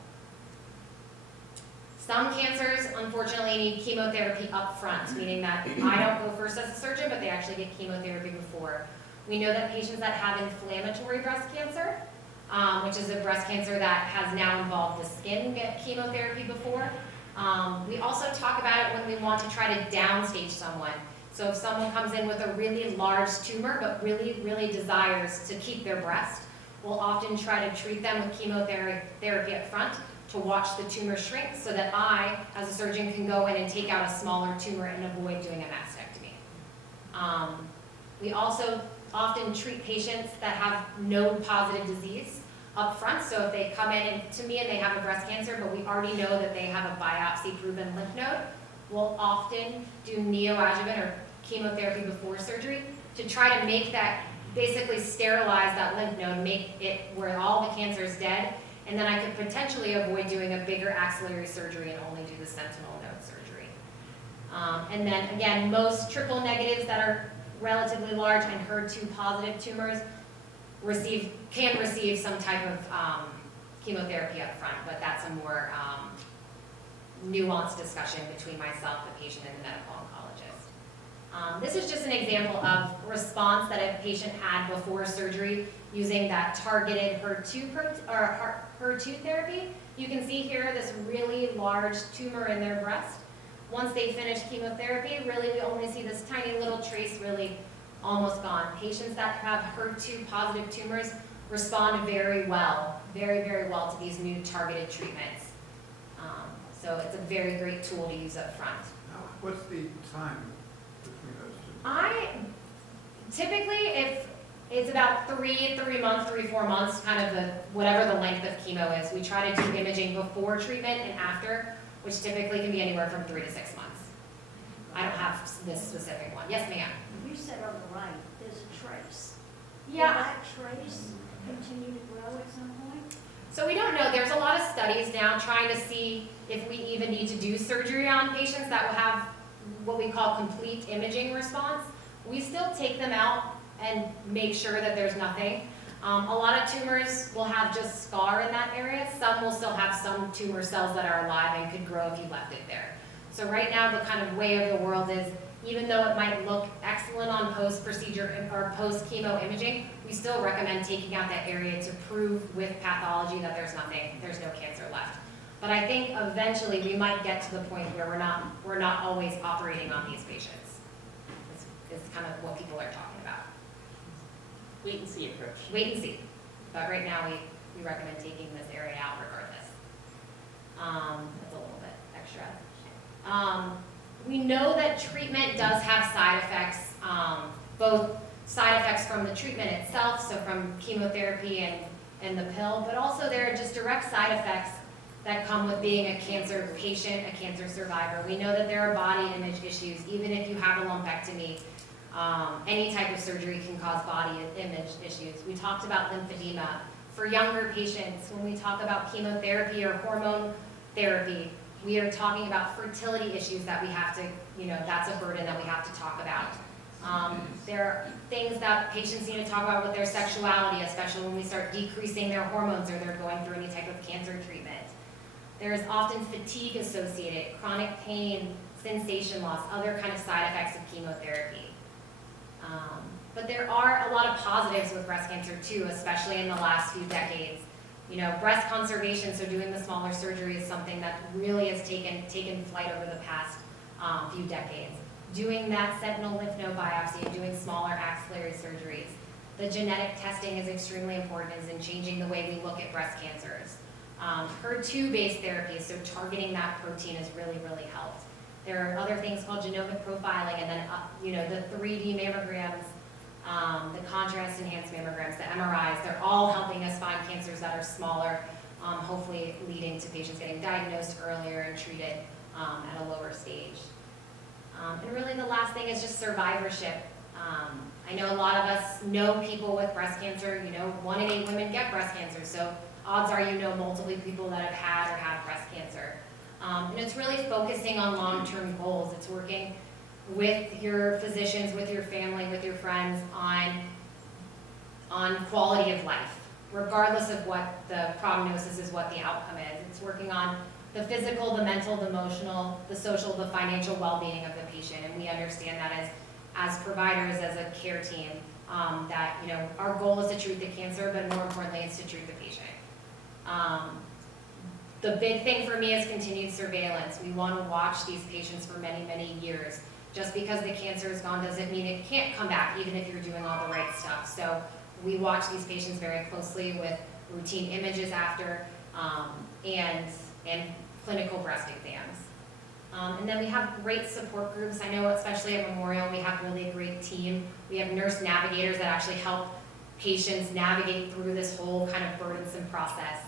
Some cancers, unfortunately, need chemotherapy up front, meaning that I don't go first as a surgeon, but they actually get chemotherapy before. We know that patients that have inflammatory breast cancer, which is a breast cancer that has now involved the skin, get chemotherapy before. We also talk about it when we want to try to downstage someone. So if someone comes in with a really large tumor, but really, really desires to keep their breast, we'll often try to treat them with chemotherapy up front to watch the tumor shrink so that I, as a surgeon, can go in and take out a smaller tumor and avoid doing a mastectomy. We also often treat patients that have node-positive disease up front. So if they come in to me and they have a breast cancer, but we already know that they have a biopsy-proven lymph node, we'll often do neoadjuvant or chemotherapy before surgery to try to make that, basically sterilize that lymph node, make it where all the cancer is dead, and then I could potentially avoid doing a bigger axillary surgery and only do the sentinel node surgery. And then again, most triple negatives that are relatively large and HER2 positive tumors can receive some type of chemotherapy up front, but that's a more nuanced discussion between myself, the patient, and the medical oncologist. This is just an example of response that a patient had before surgery using that targeted HER2 therapy. You can see here this really large tumor in their breast. Once they finish chemotherapy, really we only see this tiny little trace really almost gone. Patients that have HER2 positive tumors respond very well, very, very well to these new targeted treatments. So it's a very great tool to use up front. Now, what's the time between those two? Typically, if It's about 3 months, 4 months, kind of whatever the length of chemo is. We try to do imaging before treatment and after, which typically can be anywhere from 3 to 6 months. I don't have this specific one. Yes, ma'am? You said on the right, there's a trace. Yeah. Will that trace continue to grow at some point? So we don't know. There's a lot of studies now trying to see if we even need to do surgery on patients that will have what we call complete imaging response. We still take them out and make sure that there's nothing. A lot of tumors will have just scar in that area. Some will still have some tumor cells that are alive and could grow if you left it there. So right now the kind of way of the world is, even though it might look excellent on post-procedure or post-chemo imaging, we still recommend taking out that area to prove with pathology that there's nothing, there's no cancer left. But I think eventually we might get to the point where we're not always operating on these patients. Is kind of what people are talking about. Wait and see approach. Wait and see. But right now we recommend taking this area out regardless. That's a little bit extra. We know that treatment does have side effects, both side effects from the treatment itself, so from chemotherapy and the pill, but also there are just direct side effects that come with being a cancer patient, a cancer survivor. We know that there are body image issues, even if you have a lumpectomy. Any type of surgery can cause body image issues. We talked about lymphedema. For younger patients, when we talk about chemotherapy or hormone therapy, we are talking about fertility issues that we have to, that's a burden that we have to talk about. There are things that patients need to talk about with their sexuality, especially when we start decreasing their hormones or they're going through any type of cancer treatment. There's often fatigue associated, chronic pain, sensation loss, other kind of side effects of chemotherapy. But there are a lot of positives with breast cancer too, especially in the last few decades. Breast conservation, so doing the smaller surgery is something that really has taken flight over the past few decades. Doing that sentinel lymph node biopsy, doing smaller axillary surgeries. The genetic testing is extremely important in changing the way we look at breast cancers. HER2-based therapies, so targeting that protein has really, really helped. There are other things called genomic profiling, and then the 3D mammograms, the contrast-enhanced mammograms, the MRIs, they're all helping us find cancers that are smaller, hopefully leading to patients getting diagnosed earlier and treated at a lower stage. And really the last thing is just survivorship. I know a lot of us know people with breast cancer. 1 in 8 women get breast cancer, so odds are multiple people that have had or have breast cancer. And it's really focusing on long-term goals. It's working with your physicians, with your family, with your friends on quality of life, regardless of what the prognosis is, what the outcome is. It's working on the physical, the mental, the emotional, the social, the financial well-being of the patient. And we understand that as providers, as a care team, that our goal is to treat the cancer, but more importantly, it's to treat the patient. The big thing for me is continued surveillance. We want to watch these patients for many, many years. Just because the cancer is gone doesn't mean it can't come back, even if you're doing all the right stuff. So we watch these patients very closely with routine images after and clinical breast exams. And then we have great support groups. I know especially at Memorial, we have really a great team. We have nurse navigators that actually help patients navigate through this whole kind of burdensome process.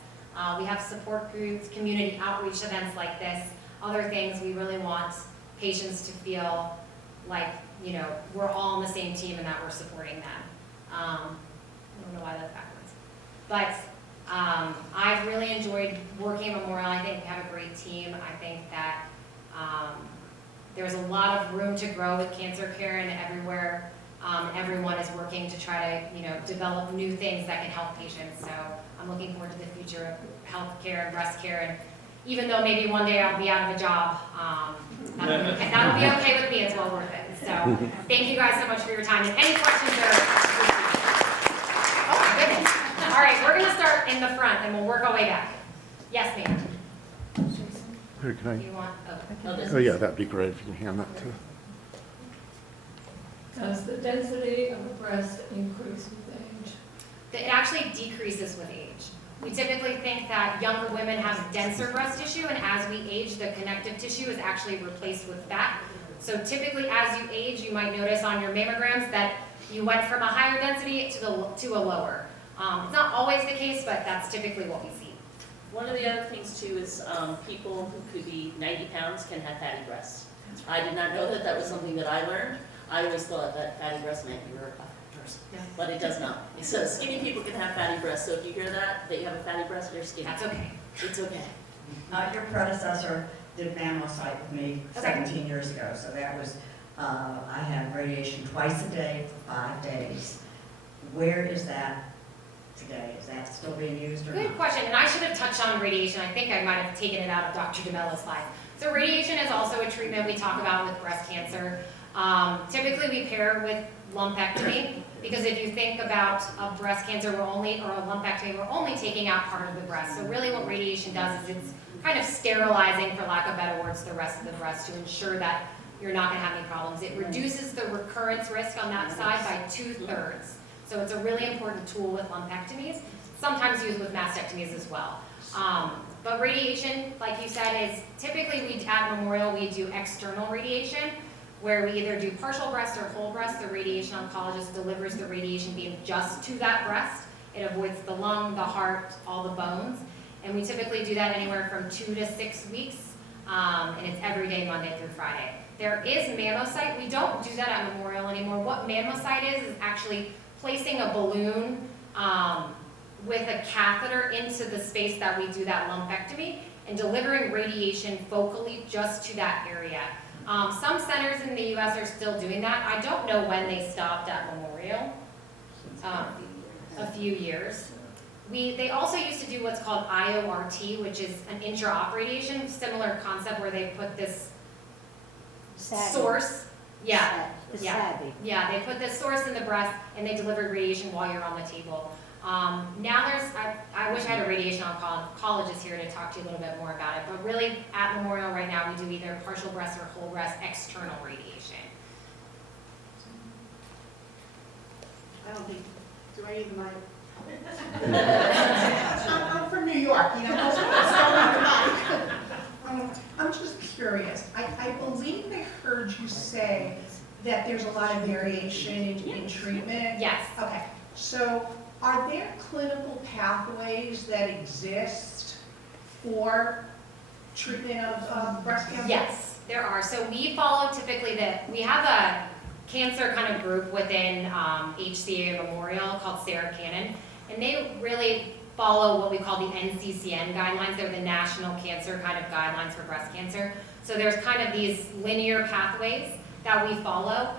We have support groups, community outreach events like this, other things. We really want patients to feel like, we're all on the same team and that we're supporting them. I don't know why that's backwards. But I've really enjoyed working at Memorial. I think we have a great team. I think that there's a lot of room to grow with cancer care, and everywhere everyone is working to try to develop new things that can help patients. So I'm looking forward to the future of healthcare and breast care. And even though maybe one day I'll be out of a job, that'll be okay with me. It's well worth it. So thank you guys so much for your time. And any questions or... Oh my goodness. All right, we're going to start in the front and we'll work our way back. Yes, ma'am. Here, can Do you want... Oh. oh yeah, that'd be great if you can hand that to. Does the density of the breast increase with age? It actually decreases with age. We typically think that younger women have denser breast tissue, and as we age, the connective tissue is actually replaced with fat. So typically, as you age, you might notice on your mammograms that you went from a higher density to a lower. It's not always the case, but that's typically what we see. One of the other things too is people who could be 90 pounds can have fatty breasts. I did not know that that was something that I learned. I always thought that fatty breast meant you were a fat person, Yeah. but it does not. So skinny people can have fatty breasts, so if you hear that you have a fatty breast, you're skinny. That's okay. It's okay. Your predecessor did mammocyte with me Okay. 17 years ago, so that was, I had radiation twice a day for 5 days. Where is that today? Is that still being used or Good not? question, and I should have touched on radiation. I think I might have taken it out of Dr. DeMella's slide. So radiation is also a treatment we talk about with breast cancer. Typically we pair with lumpectomy, because if you think about a breast cancer, or a lumpectomy, we're only taking out part of the breast. So really what radiation does is it's kind of sterilizing, for lack of better words, the rest of the breast to ensure that you're not gonna have any problems. It reduces the recurrence risk on that side by 2/3. So it's a really important tool with lumpectomies, sometimes used with mastectomies as well. But radiation, like you said, is typically at Memorial we do external radiation, where we either do partial breast or whole breast. The radiation oncologist delivers the radiation beam just to that breast. It avoids the lung, the heart, all the bones. And we typically do that anywhere from 2 to 6 weeks, and it's every day, Monday through Friday. There is mammocyte. We don't do that at Memorial anymore. What mammocyte is actually placing a balloon with a catheter into the space that we do that lumpectomy and delivering radiation focally just to that area. Some centers in the U.S. are still doing that. I don't know when they stopped at Memorial, a few years. They also used to do what's called IORT, which is an intra-op radiation, similar concept where they put this source. Yeah, yeah, they put this source in the breast and they delivered radiation while you're on the table. Now I wish I had a radiation oncologist here to talk to you a little bit more about it, but really at Memorial right now we do either partial breast or whole breast external radiation. I don't think, do I even mind? I'm from New York, you know, most of us don't need the mic. I'm just curious. I believe I heard you say that there's a lot of variation in treatment. Yes. Okay, so are there clinical pathways that exist for treatment of breast cancer? Yes, there are. So we follow typically we have a cancer kind of group within HCA Memorial called Sarah Cannon, and they really follow what we call the NCCN guidelines. They're the national cancer kind of guidelines for breast cancer. So there's kind of these linear pathways that we follow.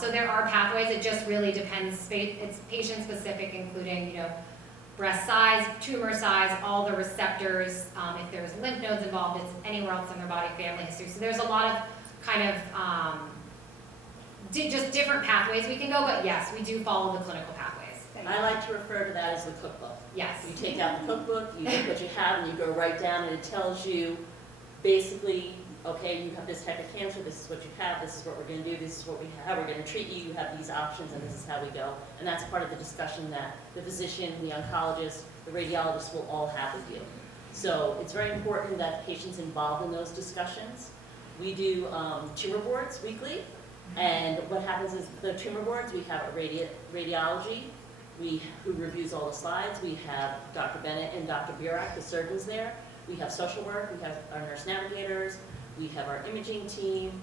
So there are pathways, it just really depends, it's patient specific, including, you know, breast size, tumor size, all the receptors, if there's lymph nodes involved, it's anywhere else in their body, family history. So there's a lot of kind of just different pathways we can go, but yes, we do follow the clinical pathways. I like to refer to that as the cookbook. Yes. You take out the cookbook, you look what you have, and you go right down, and it tells you basically, okay, you have this type of cancer, this is what you have, this is what we're going to do, this is how we're going to treat you, you have these options, and this is how we go. And that's part of the discussion that the physician, the oncologist, the radiologist will all have with you. So it's very important that patients involved in those discussions. We do tumor boards weekly, and what happens is the tumor boards, we have a radiology, who reviews all the slides. We have Dr. Bennett and Dr. Burak, the surgeons there. We have social work, we have our nurse navigators, we have our imaging team,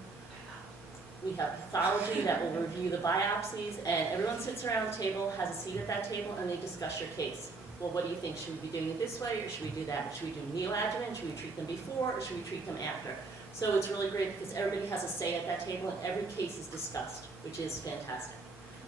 we have pathology that will review the biopsies, and everyone sits around the table, has a seat at that table, and they discuss your case. Well, what do you think? Should we be doing it this way, or should we do that? Should we do neoadjuvant? Should we treat them before, or should we treat them after? So it's really great because everybody has a say at that table, and every case is discussed, which is fantastic.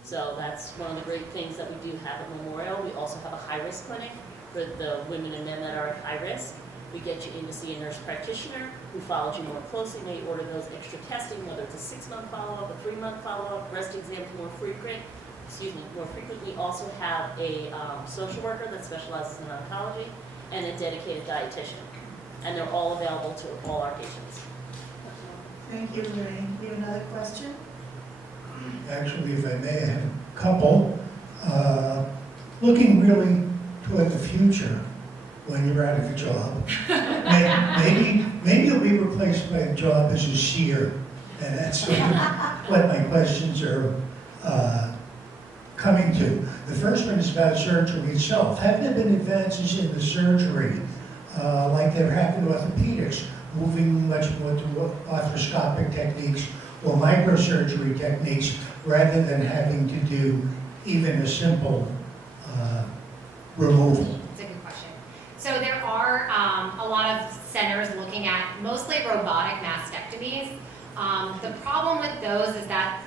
So that's one of the great things that we do have at Memorial. We also have a high-risk clinic for the women and men that are at high risk. We get you in to see a nurse practitioner who follows you more closely, may order those extra testing, whether it's a 6-month follow-up, a 3-month follow-up, breast exams more frequent. We also have a social worker that specializes in oncology and a dedicated dietitian. And they're all available to all our patients. Thank you, Lorraine. You have another question? Actually, if I may, I have a couple. Looking really toward the future, when you're out of a job, maybe you'll be replaced by a job as a seer And that's sort of what my questions are coming to. The first one is about surgery itself. Have there been advances in the surgery, like there have in orthopedics, moving much more to arthroscopic techniques or microsurgery techniques rather than having to do even a simple removal? It's a good question. So there are a lot of centers looking at mostly robotic mastectomies. The problem with those is that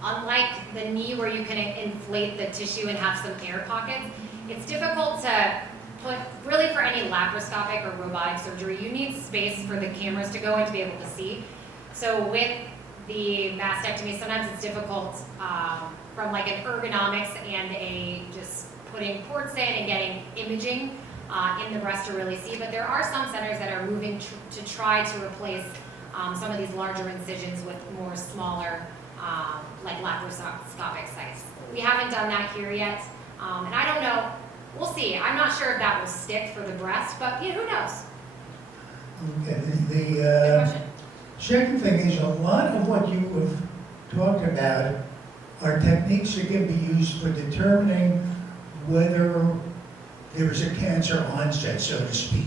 unlike the knee where you can inflate the tissue and have some air pockets, it's difficult to put, really for any laparoscopic or robotic surgery, you need space for the cameras to go in to be able to see. So with the mastectomy, sometimes it's difficult from like an ergonomics and a just putting ports in and getting imaging in the breast to really see. But there are some centers that are moving to try to replace some of these larger incisions with more smaller, like laparoscopic sites. We haven't done that here yet, and I don't know. We'll see. I'm not sure if that will stick for the breast, but yeah, who knows? Okay, Good the question. second thing is a lot of what you have talked about are techniques that can be used for determining whether there is a cancer onset, so to speak,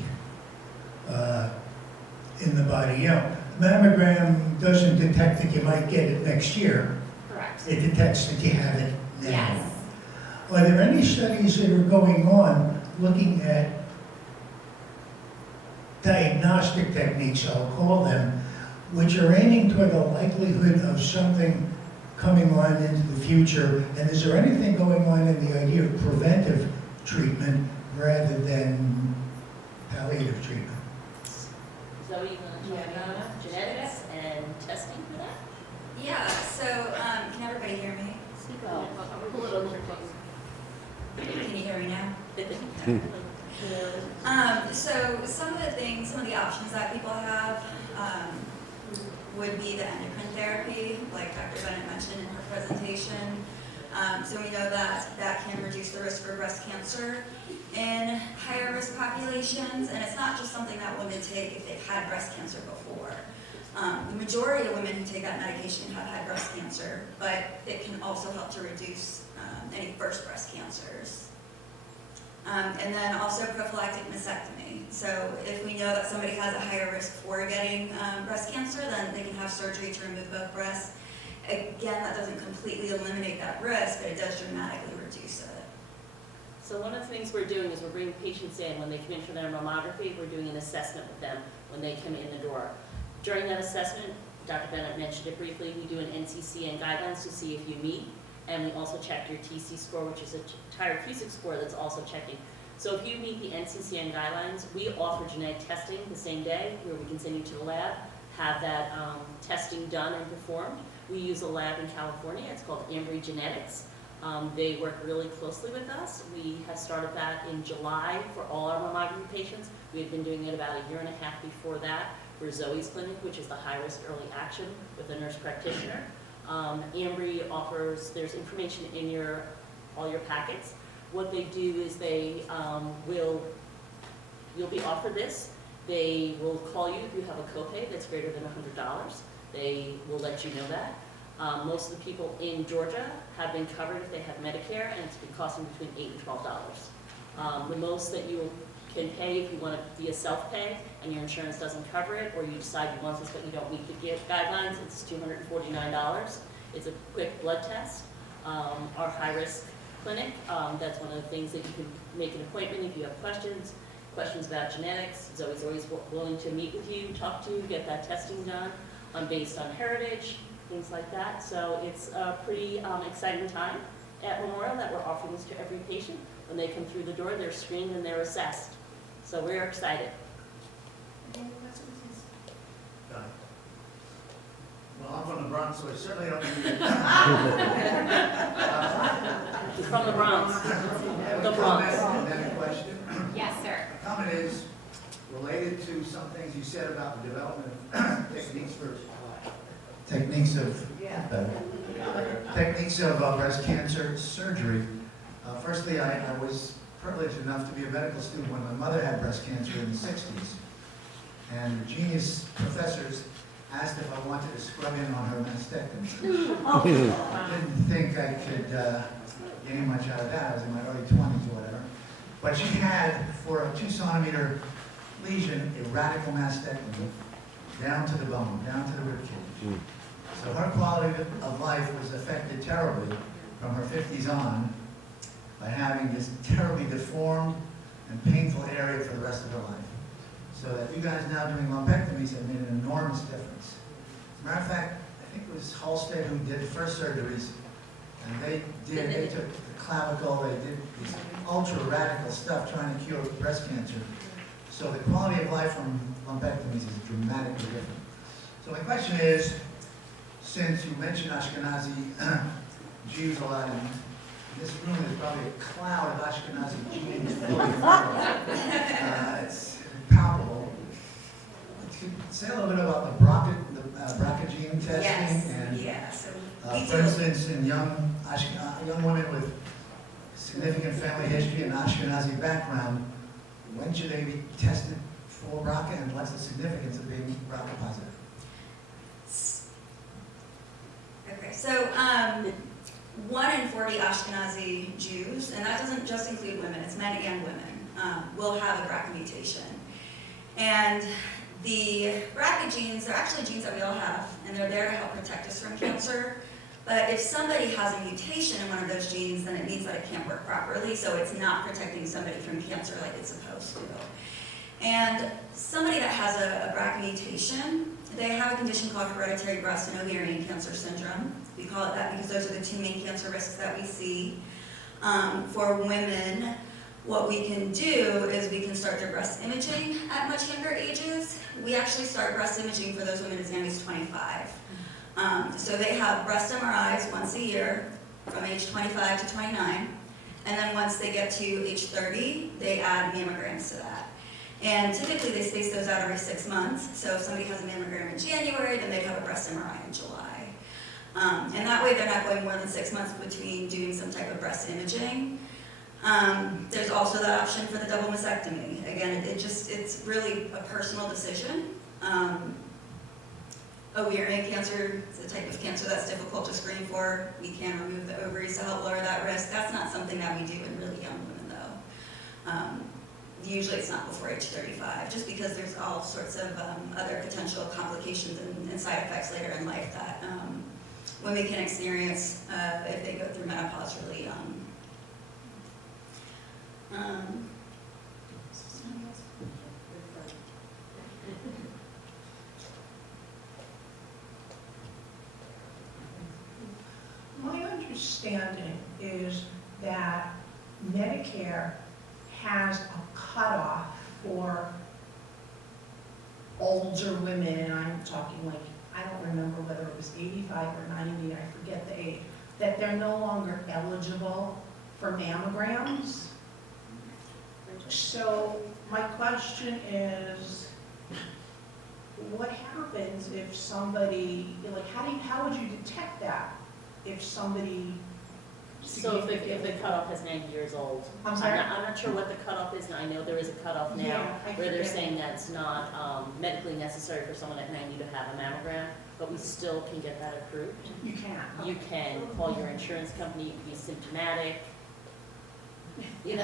in the body. You know, mammogram doesn't detect that you might get it next year. Correct. It detects that you have it now. Yes. Are there any studies that are going on looking at diagnostic techniques, I'll call them, which are aiming toward the likelihood of something coming on into the future? And is there anything going on in the idea of preventive treatment rather than palliative treatment? Zoe, you want to talk about genetics and testing for that? Yeah, so, can everybody hear me? Speak up. Pull it over. Can you hear me now? So some of the things, some of the options that people have would be the endocrine therapy, like Dr. Bennett mentioned in her presentation. So we know that that can reduce the risk for breast cancer in higher risk populations, and it's not just something that women take if they've had breast cancer before. The majority of women who take that medication have had breast cancer, but it can also help to reduce any first breast cancers. And then also prophylactic mastectomy. So if we know that somebody has a higher risk for getting breast cancer, then they can have surgery to remove both breasts. Again, that doesn't completely eliminate that risk, but it does dramatically reduce it. So one of the things we're doing is we're bringing patients in. When they come in for their mammography, we're doing an assessment with them when they come in the door. During that assessment, Dr. Bennett mentioned it briefly, we do an NCCN guidelines to see if you meet, and we also check your TC score, which is a thyroid score that's also checking. So if you meet the NCCN guidelines, we offer genetic testing the same day, where we can send you to the lab, have that testing done and performed. We use a lab in California, it's called Ambry Genetics. They work really closely with us. We have started that in July for all our mammography patients. We had been doing it about a year and a half before that for Zoe's clinic, which is the high-risk early action with a nurse practitioner. Ambry offers, there's information in all your packets. What they do is they you'll be offered this. They will call you if you have a copay that's greater than $100. They will let you know that. Most of the people in Georgia have been covered if they have Medicare, and it's been costing between $8 and $12. The most that you can pay if you want to be a self-pay and your insurance doesn't cover it, or you decide you want this but you don't meet the guidelines, it's $249. It's a quick blood test. Our high-risk clinic, that's one of the things that you can make an appointment if you have questions about genetics. Zoe's always willing to meet with you, talk to you, get that testing done based on heritage, things like that. So it's a pretty exciting time at Memorial that we're offering this to every patient. When they come through the door, they're screened and they're assessed. So we're excited. Well, I'm from the Bronx, so I certainly don't need it. From the Bronx. The Bronx. And then a question. Yes, sir. The comment is related to some things you said about the development of techniques of breast cancer surgery. Firstly, I was privileged enough to be a medical student when my mother had breast cancer in the 60s. And the genius professors asked if I wanted to scrub in on her mastectomy. I didn't think I could gain much out of that. I was in my early 20s or whatever. But she had, for a 2-centimeter lesion, a radical mastectomy down to the bone, down to the rib cage. So her quality of life was affected terribly from her 50s on by having this terribly deformed and painful area for the rest of her life. So that you guys now doing lumpectomies have made an enormous difference. As a matter of fact, I think it was Halstead who did first surgeries, and they took the clavicle, they did this ultra radical stuff trying to cure breast cancer. So the quality of life from lumpectomies is dramatically different. So my question is, since you mentioned Ashkenazi Jews a lot, in this room there's probably a cloud of Ashkenazi Jews floating around. It's palpable. Could you say a little bit about the BRCA gene testing? Yes, And, yeah, so we for instance, in young women with significant family history and Ashkenazi background, when should they be tested for BRCA, and what's the significance of being BRCA positive? Okay, so 1 in 40 Ashkenazi Jews, and that doesn't just include women, it's men and women, will have a BRCA mutation. And the BRCA genes, they're actually genes that we all have, and they're there to help protect us from cancer. But if somebody has a mutation in one of those genes, then it means that it can't work properly, so it's not protecting somebody from cancer like it's supposed to. And somebody that has a BRCA mutation, they have a condition called hereditary breast and ovarian cancer syndrome. We call it that because those are the 2 main cancer risks that we see. For women, what we can do is we can start their breast imaging at much younger ages. We actually start breast imaging for those women as young as 25. So they have breast MRIs once a year from age 25 to 29. And then once they get to age 30, they add mammograms to that. And typically they space those out every 6 months. So if somebody has a mammogram in January, then they'd have a breast MRI in July. And that way they're not going more than 6 months between doing some type of breast imaging. There's also that option for the double mastectomy. Again, it's really a personal decision. Ovarian cancer is a type of cancer that's difficult to screen for. We can remove the ovaries to help lower that risk. That's not something that we do in really young women though. Usually it's not before age 35, just because there's all sorts of other potential complications and side effects later in life that women can experience if they go through menopause really young. My understanding is that Medicare has a cutoff for older women, and I'm talking like, I don't remember whether it was 85 or 90, I forget the age, that they're no longer eligible for mammograms. So my question is, what happens if somebody, like, how would you detect that if somebody? So if the cutoff is 90 years old. I'm sorry? I'm not sure what the cutoff is now. I know there is a cutoff now Yeah, I where they're forget. saying that it's not medically necessary for someone at 90 to have a mammogram, but we still can get that approved. You can't. You can call your insurance company, you can be symptomatic. You know.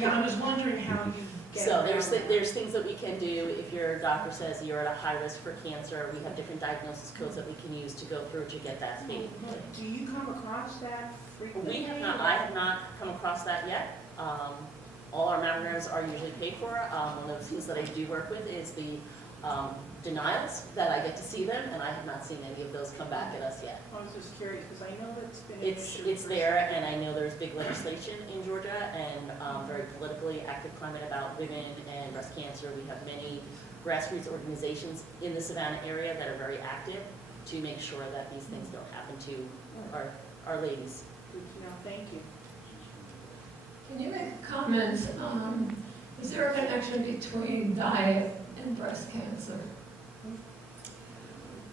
Yeah, I was wondering how you get So around that. there's things that we can do. If your doctor says you're at a high risk for cancer, we have different diagnosis codes that we can use to go through to get that paid. Do you come across that frequently? We have not, I have not come across that yet. All our mammograms are usually paid for. One of the things that I do work with is the denials, that I get to see them, and I have not seen any of those come back at us yet. I was just curious, because I know it's been an It's issue. there, and I know there's big legislation in Georgia and very politically active climate about women and breast cancer. We have many grassroots organizations in the Savannah area that are very active to make sure that these things don't happen to our ladies. Good to know. Thank you. Can you make comments, is there a connection between diet and breast cancer?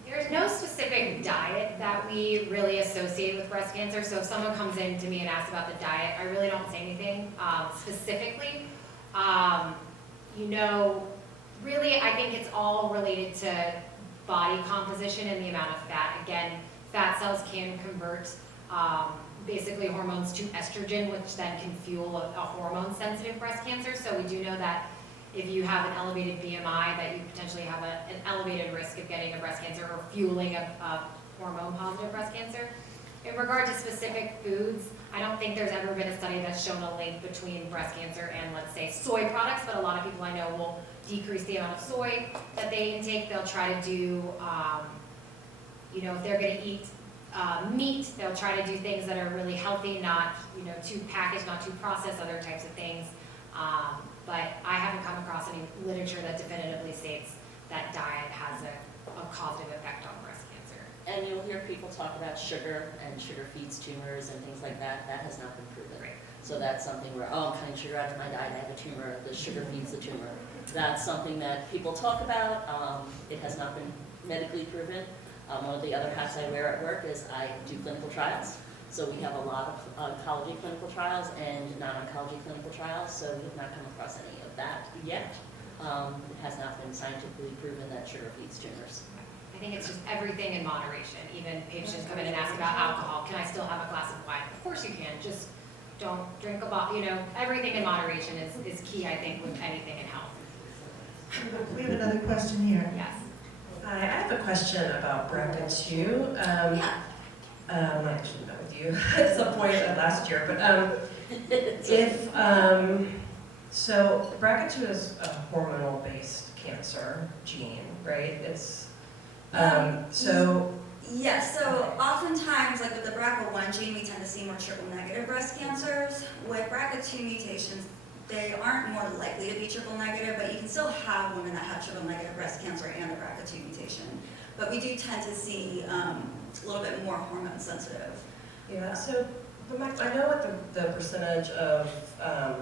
There's no specific diet that we really associate with breast cancer. So if someone comes in to me and asks about the diet, I really don't say anything specifically. Really, I think it's all related to body composition and the amount of fat. Again, fat cells can convert basically hormones to estrogen, which then can fuel a hormone-sensitive breast cancer. So we do know that if you have an elevated BMI, that you potentially have an elevated risk of getting a breast cancer or fueling a hormone-positive breast cancer. In regard to specific foods, I don't think there's ever been a study that's shown a link between breast cancer and, let's say, soy products, but a lot of people I know will decrease the amount of soy that they intake. They'll try to do, if they're gonna eat meat, they'll try to do things that are really healthy, not, too packaged, not too processed, other types of things. But I haven't come across any literature that definitively states that diet has a causative effect on breast cancer. And you'll hear people talk about sugar, and sugar feeds tumors and things like that. That has not been proven. Right. So that's something where, I'm cutting sugar out of my diet, I have a tumor, the sugar feeds the tumor. That's something that people talk about. It has not been medically proven. One of the other hats I wear at work is I do clinical trials. So we have a lot of oncology clinical trials and non-oncology clinical trials, so we have not come across any of that yet. It has not been scientifically proven that sugar feeds tumors. I think it's just everything in moderation. Even patients come in and ask about alcohol. Can I still have a glass of wine? Of course you can. Just don't drink a bottle. Everything in moderation is key, I think, with anything in health. We have another question here. Yes. Hi, I have a question about BRCA2. Yeah. I actually met with you at some point last year, but so BRCA2 is a hormonal-based cancer gene, right? It's Yes, so oftentimes, like with the BRCA1 gene, we tend to see more triple-negative breast cancers. With BRCA2 mutations, they aren't more likely to be triple-negative, but you can still have women that have triple-negative breast cancer and a BRCA2 mutation. But we do tend to see a little bit more hormone-sensitive. yeah. So I know what the percentage of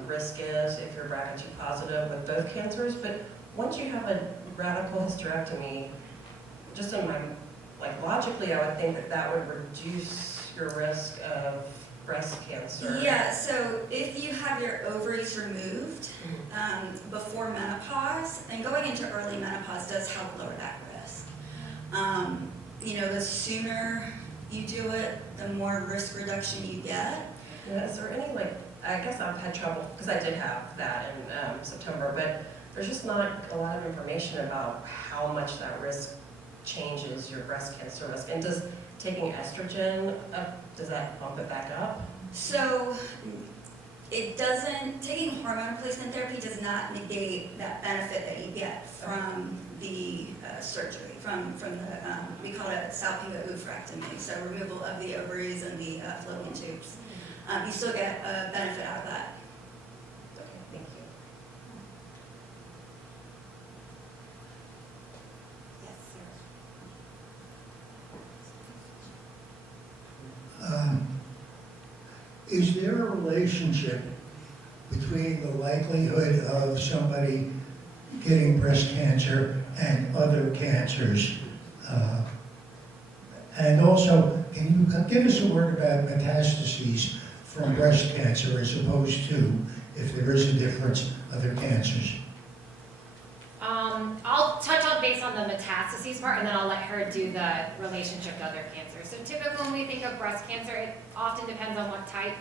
risk is if you're BRCA2 positive with both cancers, but once you have a radical hysterectomy, just in my logically, I would think that would reduce your risk of breast cancer. Yeah, so if you have your ovaries removed before menopause, and going into early menopause does help lower that risk. The sooner you do it, the more risk reduction you get. Yeah, is there any, I guess I've had trouble, because I did have that in September, but there's just not a lot of information about how much that risk changes your breast cancer risk. And does taking estrogen, does that bump it back up? So it doesn't, taking hormone replacement therapy does not negate that benefit that you get from the surgery, from the, we call it salpingo-oophorectomy, so removal of the ovaries and the fallopian tubes. You still get a benefit out of that. Okay, thank you. Yes, sir. Is there a relationship between the likelihood of somebody getting breast cancer and other cancers? And also, can you give us a word about metastases from breast cancer as opposed to, if there is a difference, other cancers? I'll touch on base on the metastases part, and then I'll let her do the relationship to other cancers. So typically when we think of breast cancer, it often depends on what type.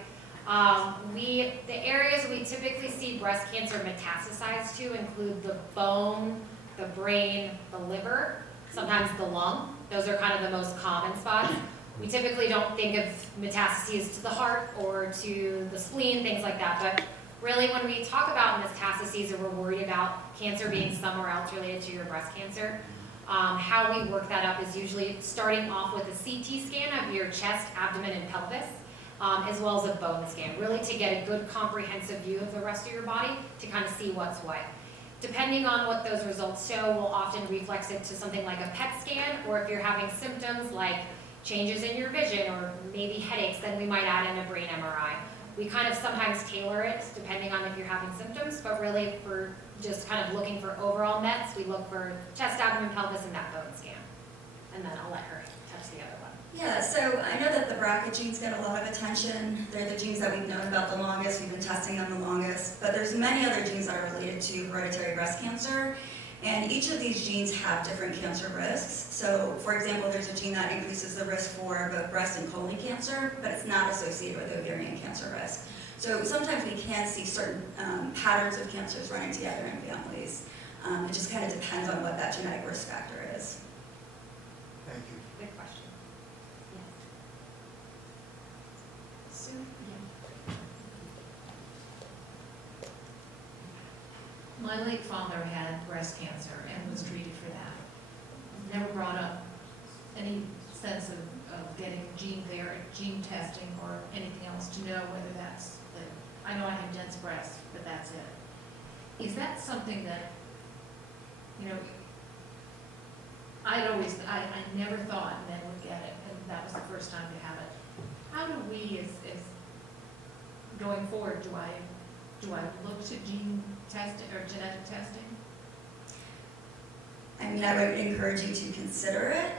The areas we typically see breast cancer metastasize to include the bone, the brain, the liver, sometimes the lung. Those are kind of the most common spots. We typically don't think of metastases to the heart or to the spleen, things like that, but really when we talk about metastases or we're worried about cancer being somewhere else related to your breast cancer, how we work that up is usually starting off with a CT scan of your chest, abdomen, and pelvis, as well as a bone scan, really to get a good comprehensive view of the rest of your body to kind of see what's what. Depending on what those results show, we'll often reflex it to something like a PET scan, or if you're having symptoms like changes in your vision or maybe headaches, then we might add in a brain MRI. We kind of sometimes tailor it depending on if you're having symptoms, but really for just kind of looking for overall mets, we look for chest, abdomen, pelvis, and that bone scan. And then I'll let her touch the other one. Yeah, so I know that the BRCA genes get a lot of attention. They're the genes that we've known about the longest. We've been testing them the longest. But there's many other genes that are related to hereditary breast cancer. And each of these genes have different cancer risks. So, for example, there's a gene that increases the risk for both breast and colon cancer, but it's not associated with ovarian cancer risk. So sometimes we can see certain patterns of cancers running together in families. It just kind of depends on what that genetic risk factor is. Thank you. Good question. Sue? My late father had breast cancer and was treated for that. Never brought up any sense of getting gene testing or anything else to know whether that's I know I have dense breasts, but that's it. Is that something that, you know, I never thought men would get it, and that was the first time to have it. How do we, as going forward, do I look to gene testing or genetic testing? I mean, I would encourage you to consider it.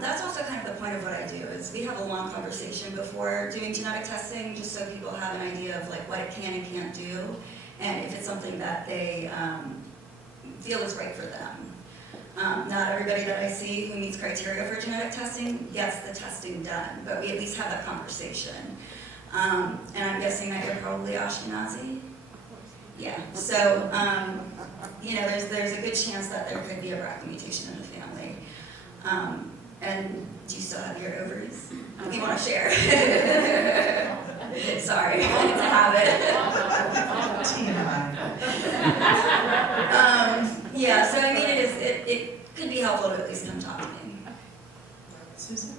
That's also kind of the point of what I do, is we have a long conversation before doing genetic testing, just so people have an idea of like what it can and can't do, and if it's something that they feel is right for them. Not everybody that I see who meets criteria for genetic testing gets the testing done, but we at least have that conversation. And I'm guessing that you're probably Ashkenazi? Yeah, so, you know, there's a good chance that there could be a BRCA mutation in the family. And do you still have your ovaries? You want to share? Sorry, it's a habit. Yeah, so I mean, it could be helpful to at least come talk to me. Susan?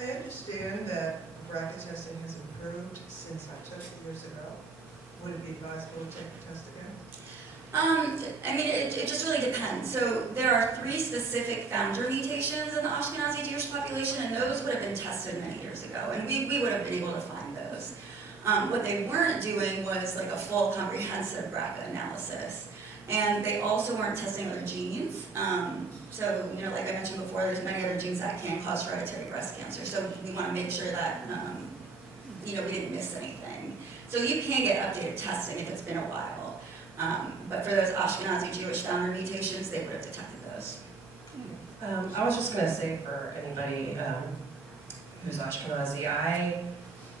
I understand that BRCA testing has improved since I took it years ago. Would it be advisable to take the test again? I mean, it just really depends. So there are 3 specific founder mutations in the Ashkenazi Jewish population, and those would have been tested many years ago, and we would have been able to find those. What they weren't doing was like a full comprehensive BRCA analysis, and they also weren't testing other genes. So, you know, like I mentioned before, there's many other genes that can cause hereditary breast cancer, so we want to make sure that, you know, we didn't miss anything. So you can get updated testing if it's been a while. But for those Ashkenazi Jewish founder mutations, they would have detected those. I was just going to say for anybody who's Ashkenazi, I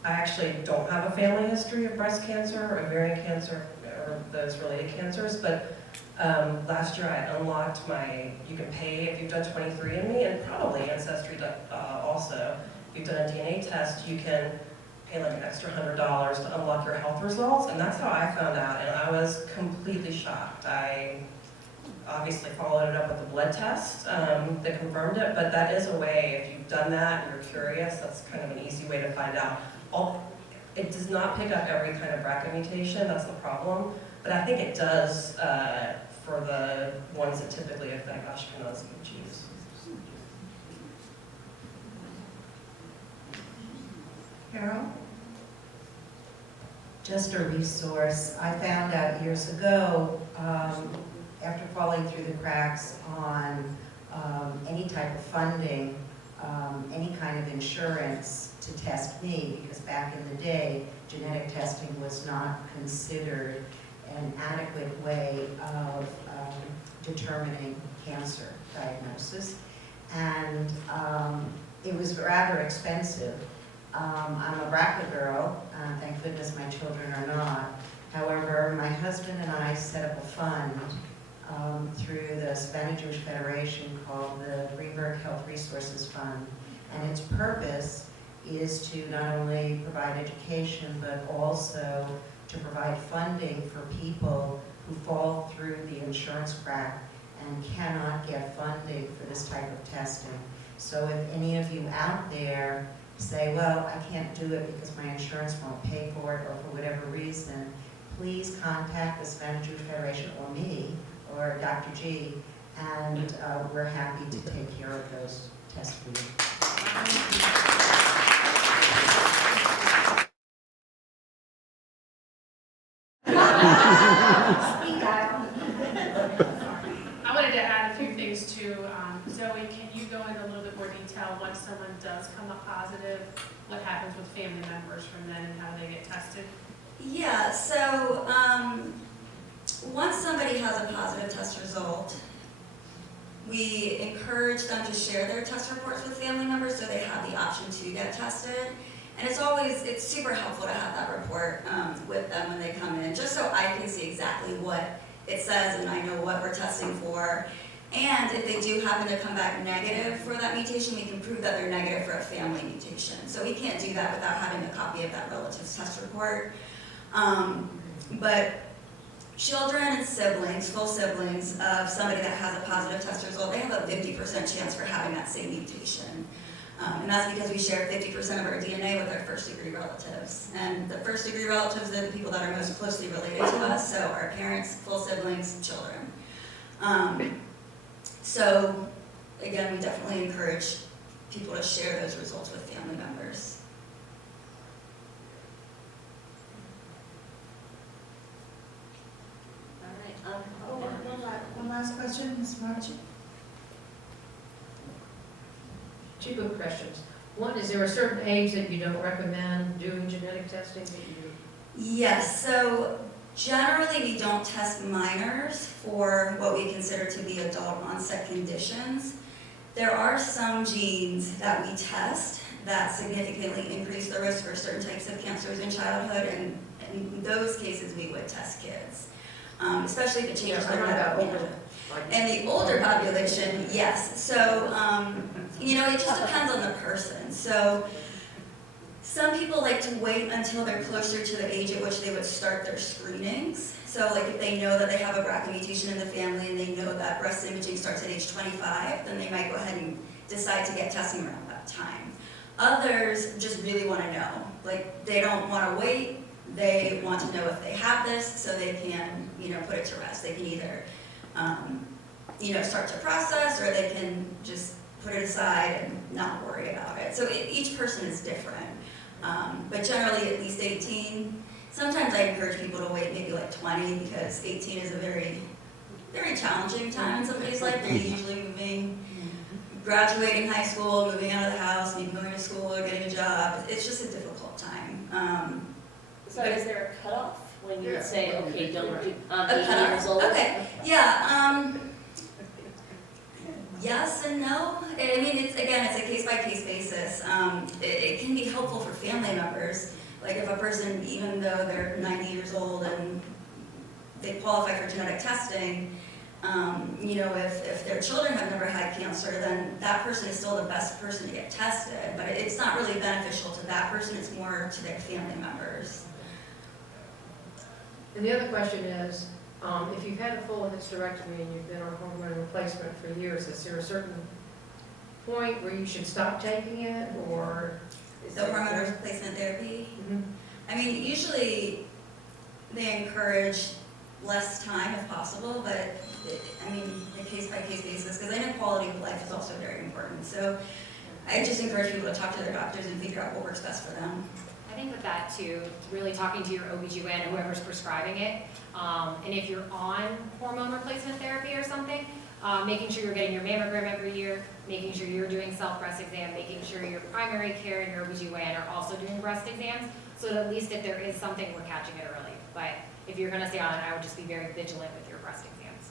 actually don't have a family history of breast cancer, ovarian cancer, or those related cancers, but last year I unlocked you can pay if you've done 23andMe and probably Ancestry also. If you've done a DNA test, you can pay like an extra $100 to unlock your health results, and that's how I found out, and I was completely shocked. I obviously followed it up with a blood test that confirmed it, but that is a way, if you've done that and you're curious, that's kind of an easy way to find out. It does not pick up every kind of BRCA mutation, that's the problem, but I think it does for the ones that typically affect Ashkenazi Jews. Carol? Just a resource. I found out years ago, after falling through the cracks on any type of funding, any kind of insurance to test me, because back in the day, genetic testing was not considered an adequate way of determining cancer diagnosis. And it was rather expensive. I'm a BRCA girl, thank goodness my children are not. However, my husband and I set up a fund through the Spanish Jewish Federation called the Greenberg Health Resources Fund. And its purpose is to not only provide education, but also to provide funding for people who fall through the insurance crack and cannot get funding for this type of testing. So if any of you out there say, well, I can't do it because my insurance won't pay for it or for whatever reason, please contact the Spanish Jewish Federation or me or Dr. G, and we're happy to take care of those tests for you. I wanted to add a few things too. Zoe, can you go into a little bit more detail once someone does come up positive, what happens with family members from then and how they get tested? Yeah, so once somebody has a positive test result, we encourage them to share their test reports with family members so they have the option to get tested. And it's super helpful to have that report with them when they come in, just so I can see exactly what it says and I know what we're testing for. And if they do happen to come back negative for that mutation, we can prove that they're negative for a family mutation. So we can't do that without having a copy of that relative's test report. But children and siblings, full siblings of somebody that has a positive test result, they have a 50% chance for having that same mutation. And that's because we share 50% of our DNA with our first-degree relatives. And the first-degree relatives are the people that are most closely related to us, so our parents, full siblings, children. So, again, we definitely encourage people to share those results with family members. All right, One last question, Ms. Marchi? Two quick questions. One, is there a certain age that you don't recommend doing genetic testing that you do? Yes, so generally we don't test minors for what we consider to be adult onset conditions. There are some genes that we test that significantly increase the risk for certain types of cancers in childhood, and in those cases we would test kids, especially if it changes their medical management. And the older population, yes. So, it just depends on the person. So, some people like to wait until they're closer to the age at which they would start their screenings. So, like if they know that they have a BRCA mutation in the family and they know that breast imaging starts at age 25, then they might go ahead and decide to get testing around that time. Others just really want to know. Like, they don't want to wait. They want to know if they have this so they can, put it to rest. They can either start to process, or they can just put it aside and not worry about it. So each person is different, but generally at least 18. Sometimes I encourage people to wait maybe like 20, because 18 is a very, very challenging time in somebody's life. They're usually graduating high school, moving out of the house, maybe going to school or getting a job. It's just a difficult time. So is there a cutoff when you would say, okay, don't do, A 18 cutoff? years old? Okay, yeah, yes and no. I mean, it's a case-by-case basis. It can be helpful for family members. Like if a person, even though they're 90 years old and they qualify for genetic testing, if their children have never had cancer, then that person is still the best person to get tested. But it's not really beneficial to that person, it's more to their family members. And the other question is, if you've had a full hysterectomy and you've been on hormone replacement for years, is there a certain point where you should stop taking it, or? The hormone replacement therapy? Mm-hmm. I mean, usually they encourage less time if possible, but a case-by-case basis, because I know quality of life is also very important. So I just encourage people to talk to their doctors and figure out what works best for them. I think with that too, really talking to your OBGYN, whoever's prescribing it, and if you're on hormone replacement therapy or something, making sure you're getting your mammogram every year, making sure you're doing self-breast exam, making sure your primary care and your OBGYN are also doing breast exams, so that at least if there is something, we're catching it early. But if you're gonna stay on it, I would just be very vigilant with your breast exams.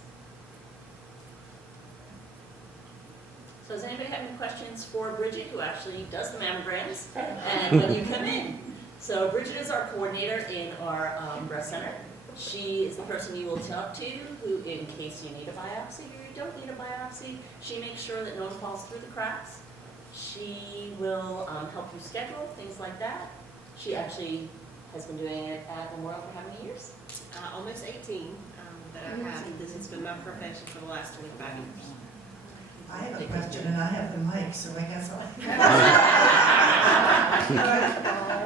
So does anybody have any questions for Bridget, who actually does the mammograms, and when you come in? So Bridget is our coordinator in our breast center. She is the person you will talk to, who, in case you need a biopsy or you don't need a biopsy, she makes sure that no one falls through the cracks. She will help you schedule, things like that. She actually has been doing it at Memorial for how many years? Almost 18 that I've had. This has been my profession for the last 25 years. I have a question, and I have the mic, so I guess I'll.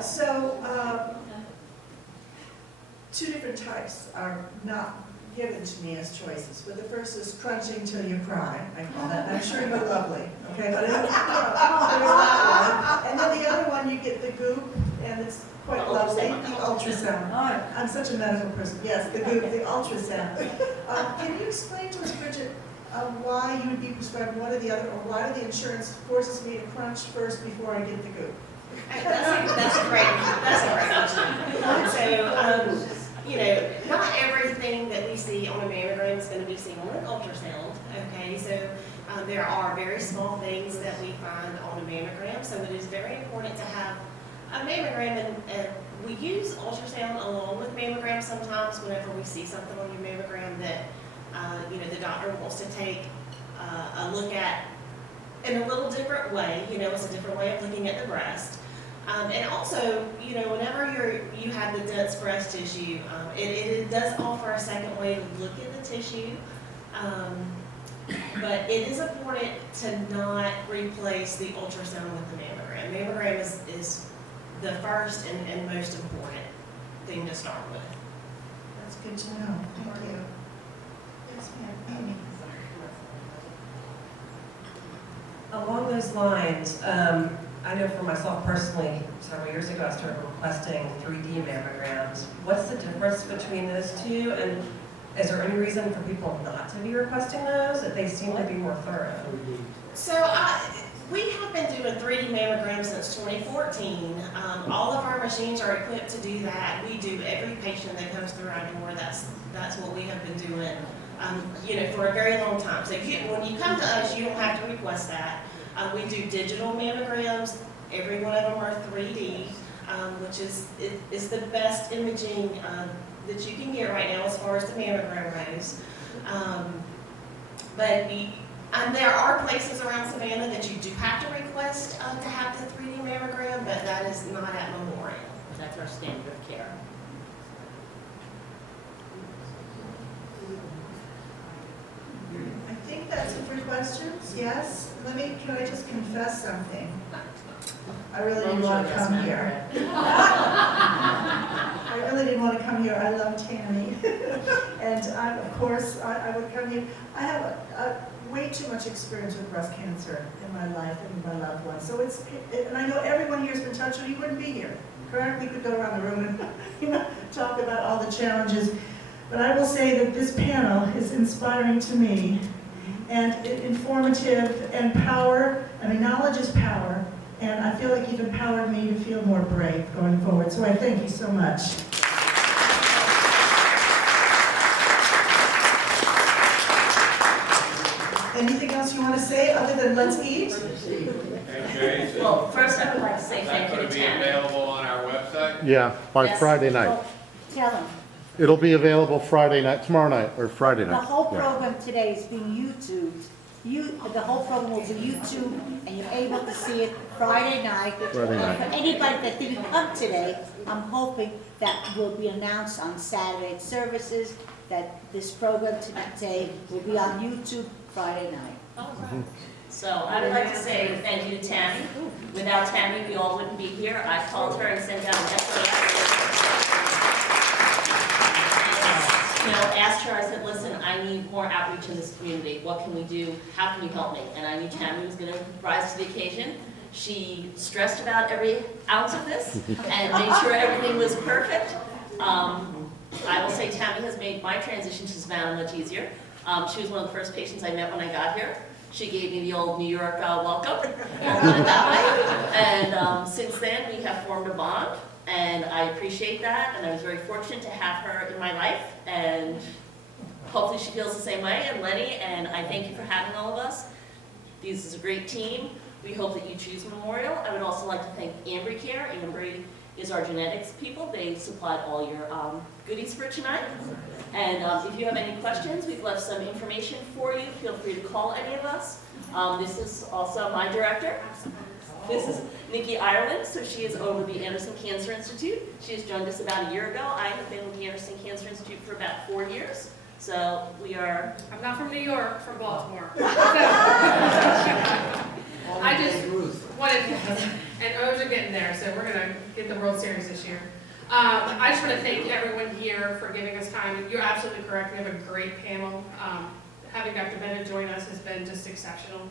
So, two different types are not given to me as choices, but the first is crunching till you cry, I call that, and I'm sure you're lovely, okay? But there's that one. And then the other one, you get the goop, and it's quite lovely, the ultrasound. Oh, I'm such a medical person, yes, the goop, the ultrasound. Can you explain to us, Bridget, why you would be prescribed one or the other, or why the insurance forces me to crunch first before I get the goop? That's a great question. So, not everything that we see on a mammogram is going to be seen on an ultrasound, okay? So there are very small things that we find on a mammogram, so it is very important to have a mammogram, and we use ultrasound along with mammogram sometimes whenever we see something on your mammogram that, the doctor wants to take a look at in a little different way. It's a different way of looking at the breast. And also, whenever you have the dense breast tissue, it does offer a second way to look at the tissue. But it is important to not replace the ultrasound with the mammogram. Mammogram is the first and most important thing to start with. That's good to know. Thank you. Yes, ma'am. Amy. Along those lines, I know for myself personally, several years ago, I started requesting 3D mammograms. What's the difference between those two? And is there any reason for people not to be requesting those? That they seem to be more thorough. So we have been doing 3D mammograms since 2014. All of our machines are equipped to do that. We do every patient that comes through our door. That's what we have been doing, for a very long time. So when you come to us, you don't have to request that. We do digital mammograms. Every one of them are 3D, which is the best imaging that you can get right now as far as the mammogram goes. But there are places around Savannah that you do have to request to have the 3D mammogram, but that is not at Memorial. That's our standard of care. I think that's it for questions, yes? Can I just confess something? I really didn't want to come here. I really didn't want to come here. I love Tami. And of course, I would come here. I have way too much experience with breast cancer in my life and with my loved ones. So and I know everyone here has been touched, or you wouldn't be here, correct? We could go around the room and talk about all the challenges. But I will say that this panel is inspiring to me and informative and power. Knowledge is power. And I feel like you've empowered me to feel more brave going forward. So I thank you so much. Anything else you want to say other than let's eat? Okay, so Well, first I would like to say is that thank you going to to be Tami. available on our website? Yeah, by Yes. Friday night. Well, tell them. It'll be available Friday night, tomorrow night, or Friday The night. whole Yeah. program today is being YouTubed. The whole program will be YouTube, and you're able to see it Friday night. Friday night. And for anybody that didn't come today, I'm hoping that will be announced on Saturday services, that this program today will be on YouTube Friday night. So I would like to say thank you to Tami. Without Tami, we all wouldn't be here. I called her and sent out an SOS. Asked her, I said, listen, I need more outreach in this community. What can we do? How can you help me? And I knew Tami was going to rise to the occasion. She stressed about every ounce of this and made sure everything was perfect. I will say Tami has made my transition to Savannah much easier. She was one of the first patients I met when I got here. She gave me the old New York welcome, put it that way. And since then, we have formed a bond, and I appreciate that, and I was very fortunate to have her in my life, and hopefully she feels the same way, and Lenny, and I thank you for having all of us. This is a great team. We hope that you choose Memorial. I would also like to thank Ambry Care. Ambry is our genetics people. They supplied all your goodies for tonight. And if you have any questions, we've left some information for you. Feel free to call any of us. This is also my director. This is Nikki Ireland, so she is over the Anderson Cancer Institute. She has joined us about a year ago. I have been with the Anderson Cancer Institute for about 4 years. So we are... I'm not from New York, from Baltimore. I just wanted, and O's are getting there, so we're gonna get the World Series this year. I just want to thank everyone here for giving us time. You're absolutely correct. We have a great panel. Having Dr. Bennett join us has been just exceptional.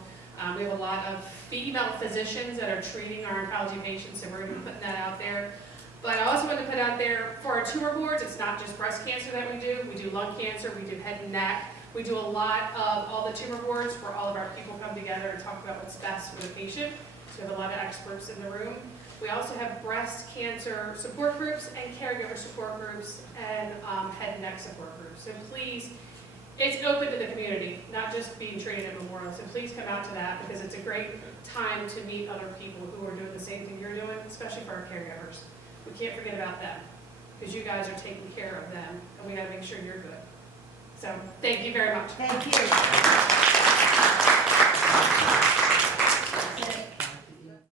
We have a lot of female physicians that are treating our oncology patients, so we're going to be putting that out there. But I also want to put out there for our tumor boards, it's not just breast cancer that we do. We do lung cancer, we do head and neck. We do a lot of all the tumor boards where all of our people come together and talk about what's best for the patient. So we have a lot of experts in the room. We also have breast cancer support groups and caregiver support groups and head and neck support groups. So please, it's open to the community, not just being treated at Memorial. So please come out to that because it's a great time to meet other people who are doing the same thing you're doing, especially for our caregivers. We can't forget about them because you guys are taking care of them and we gotta make sure you're good. So thank you very much. Thank you.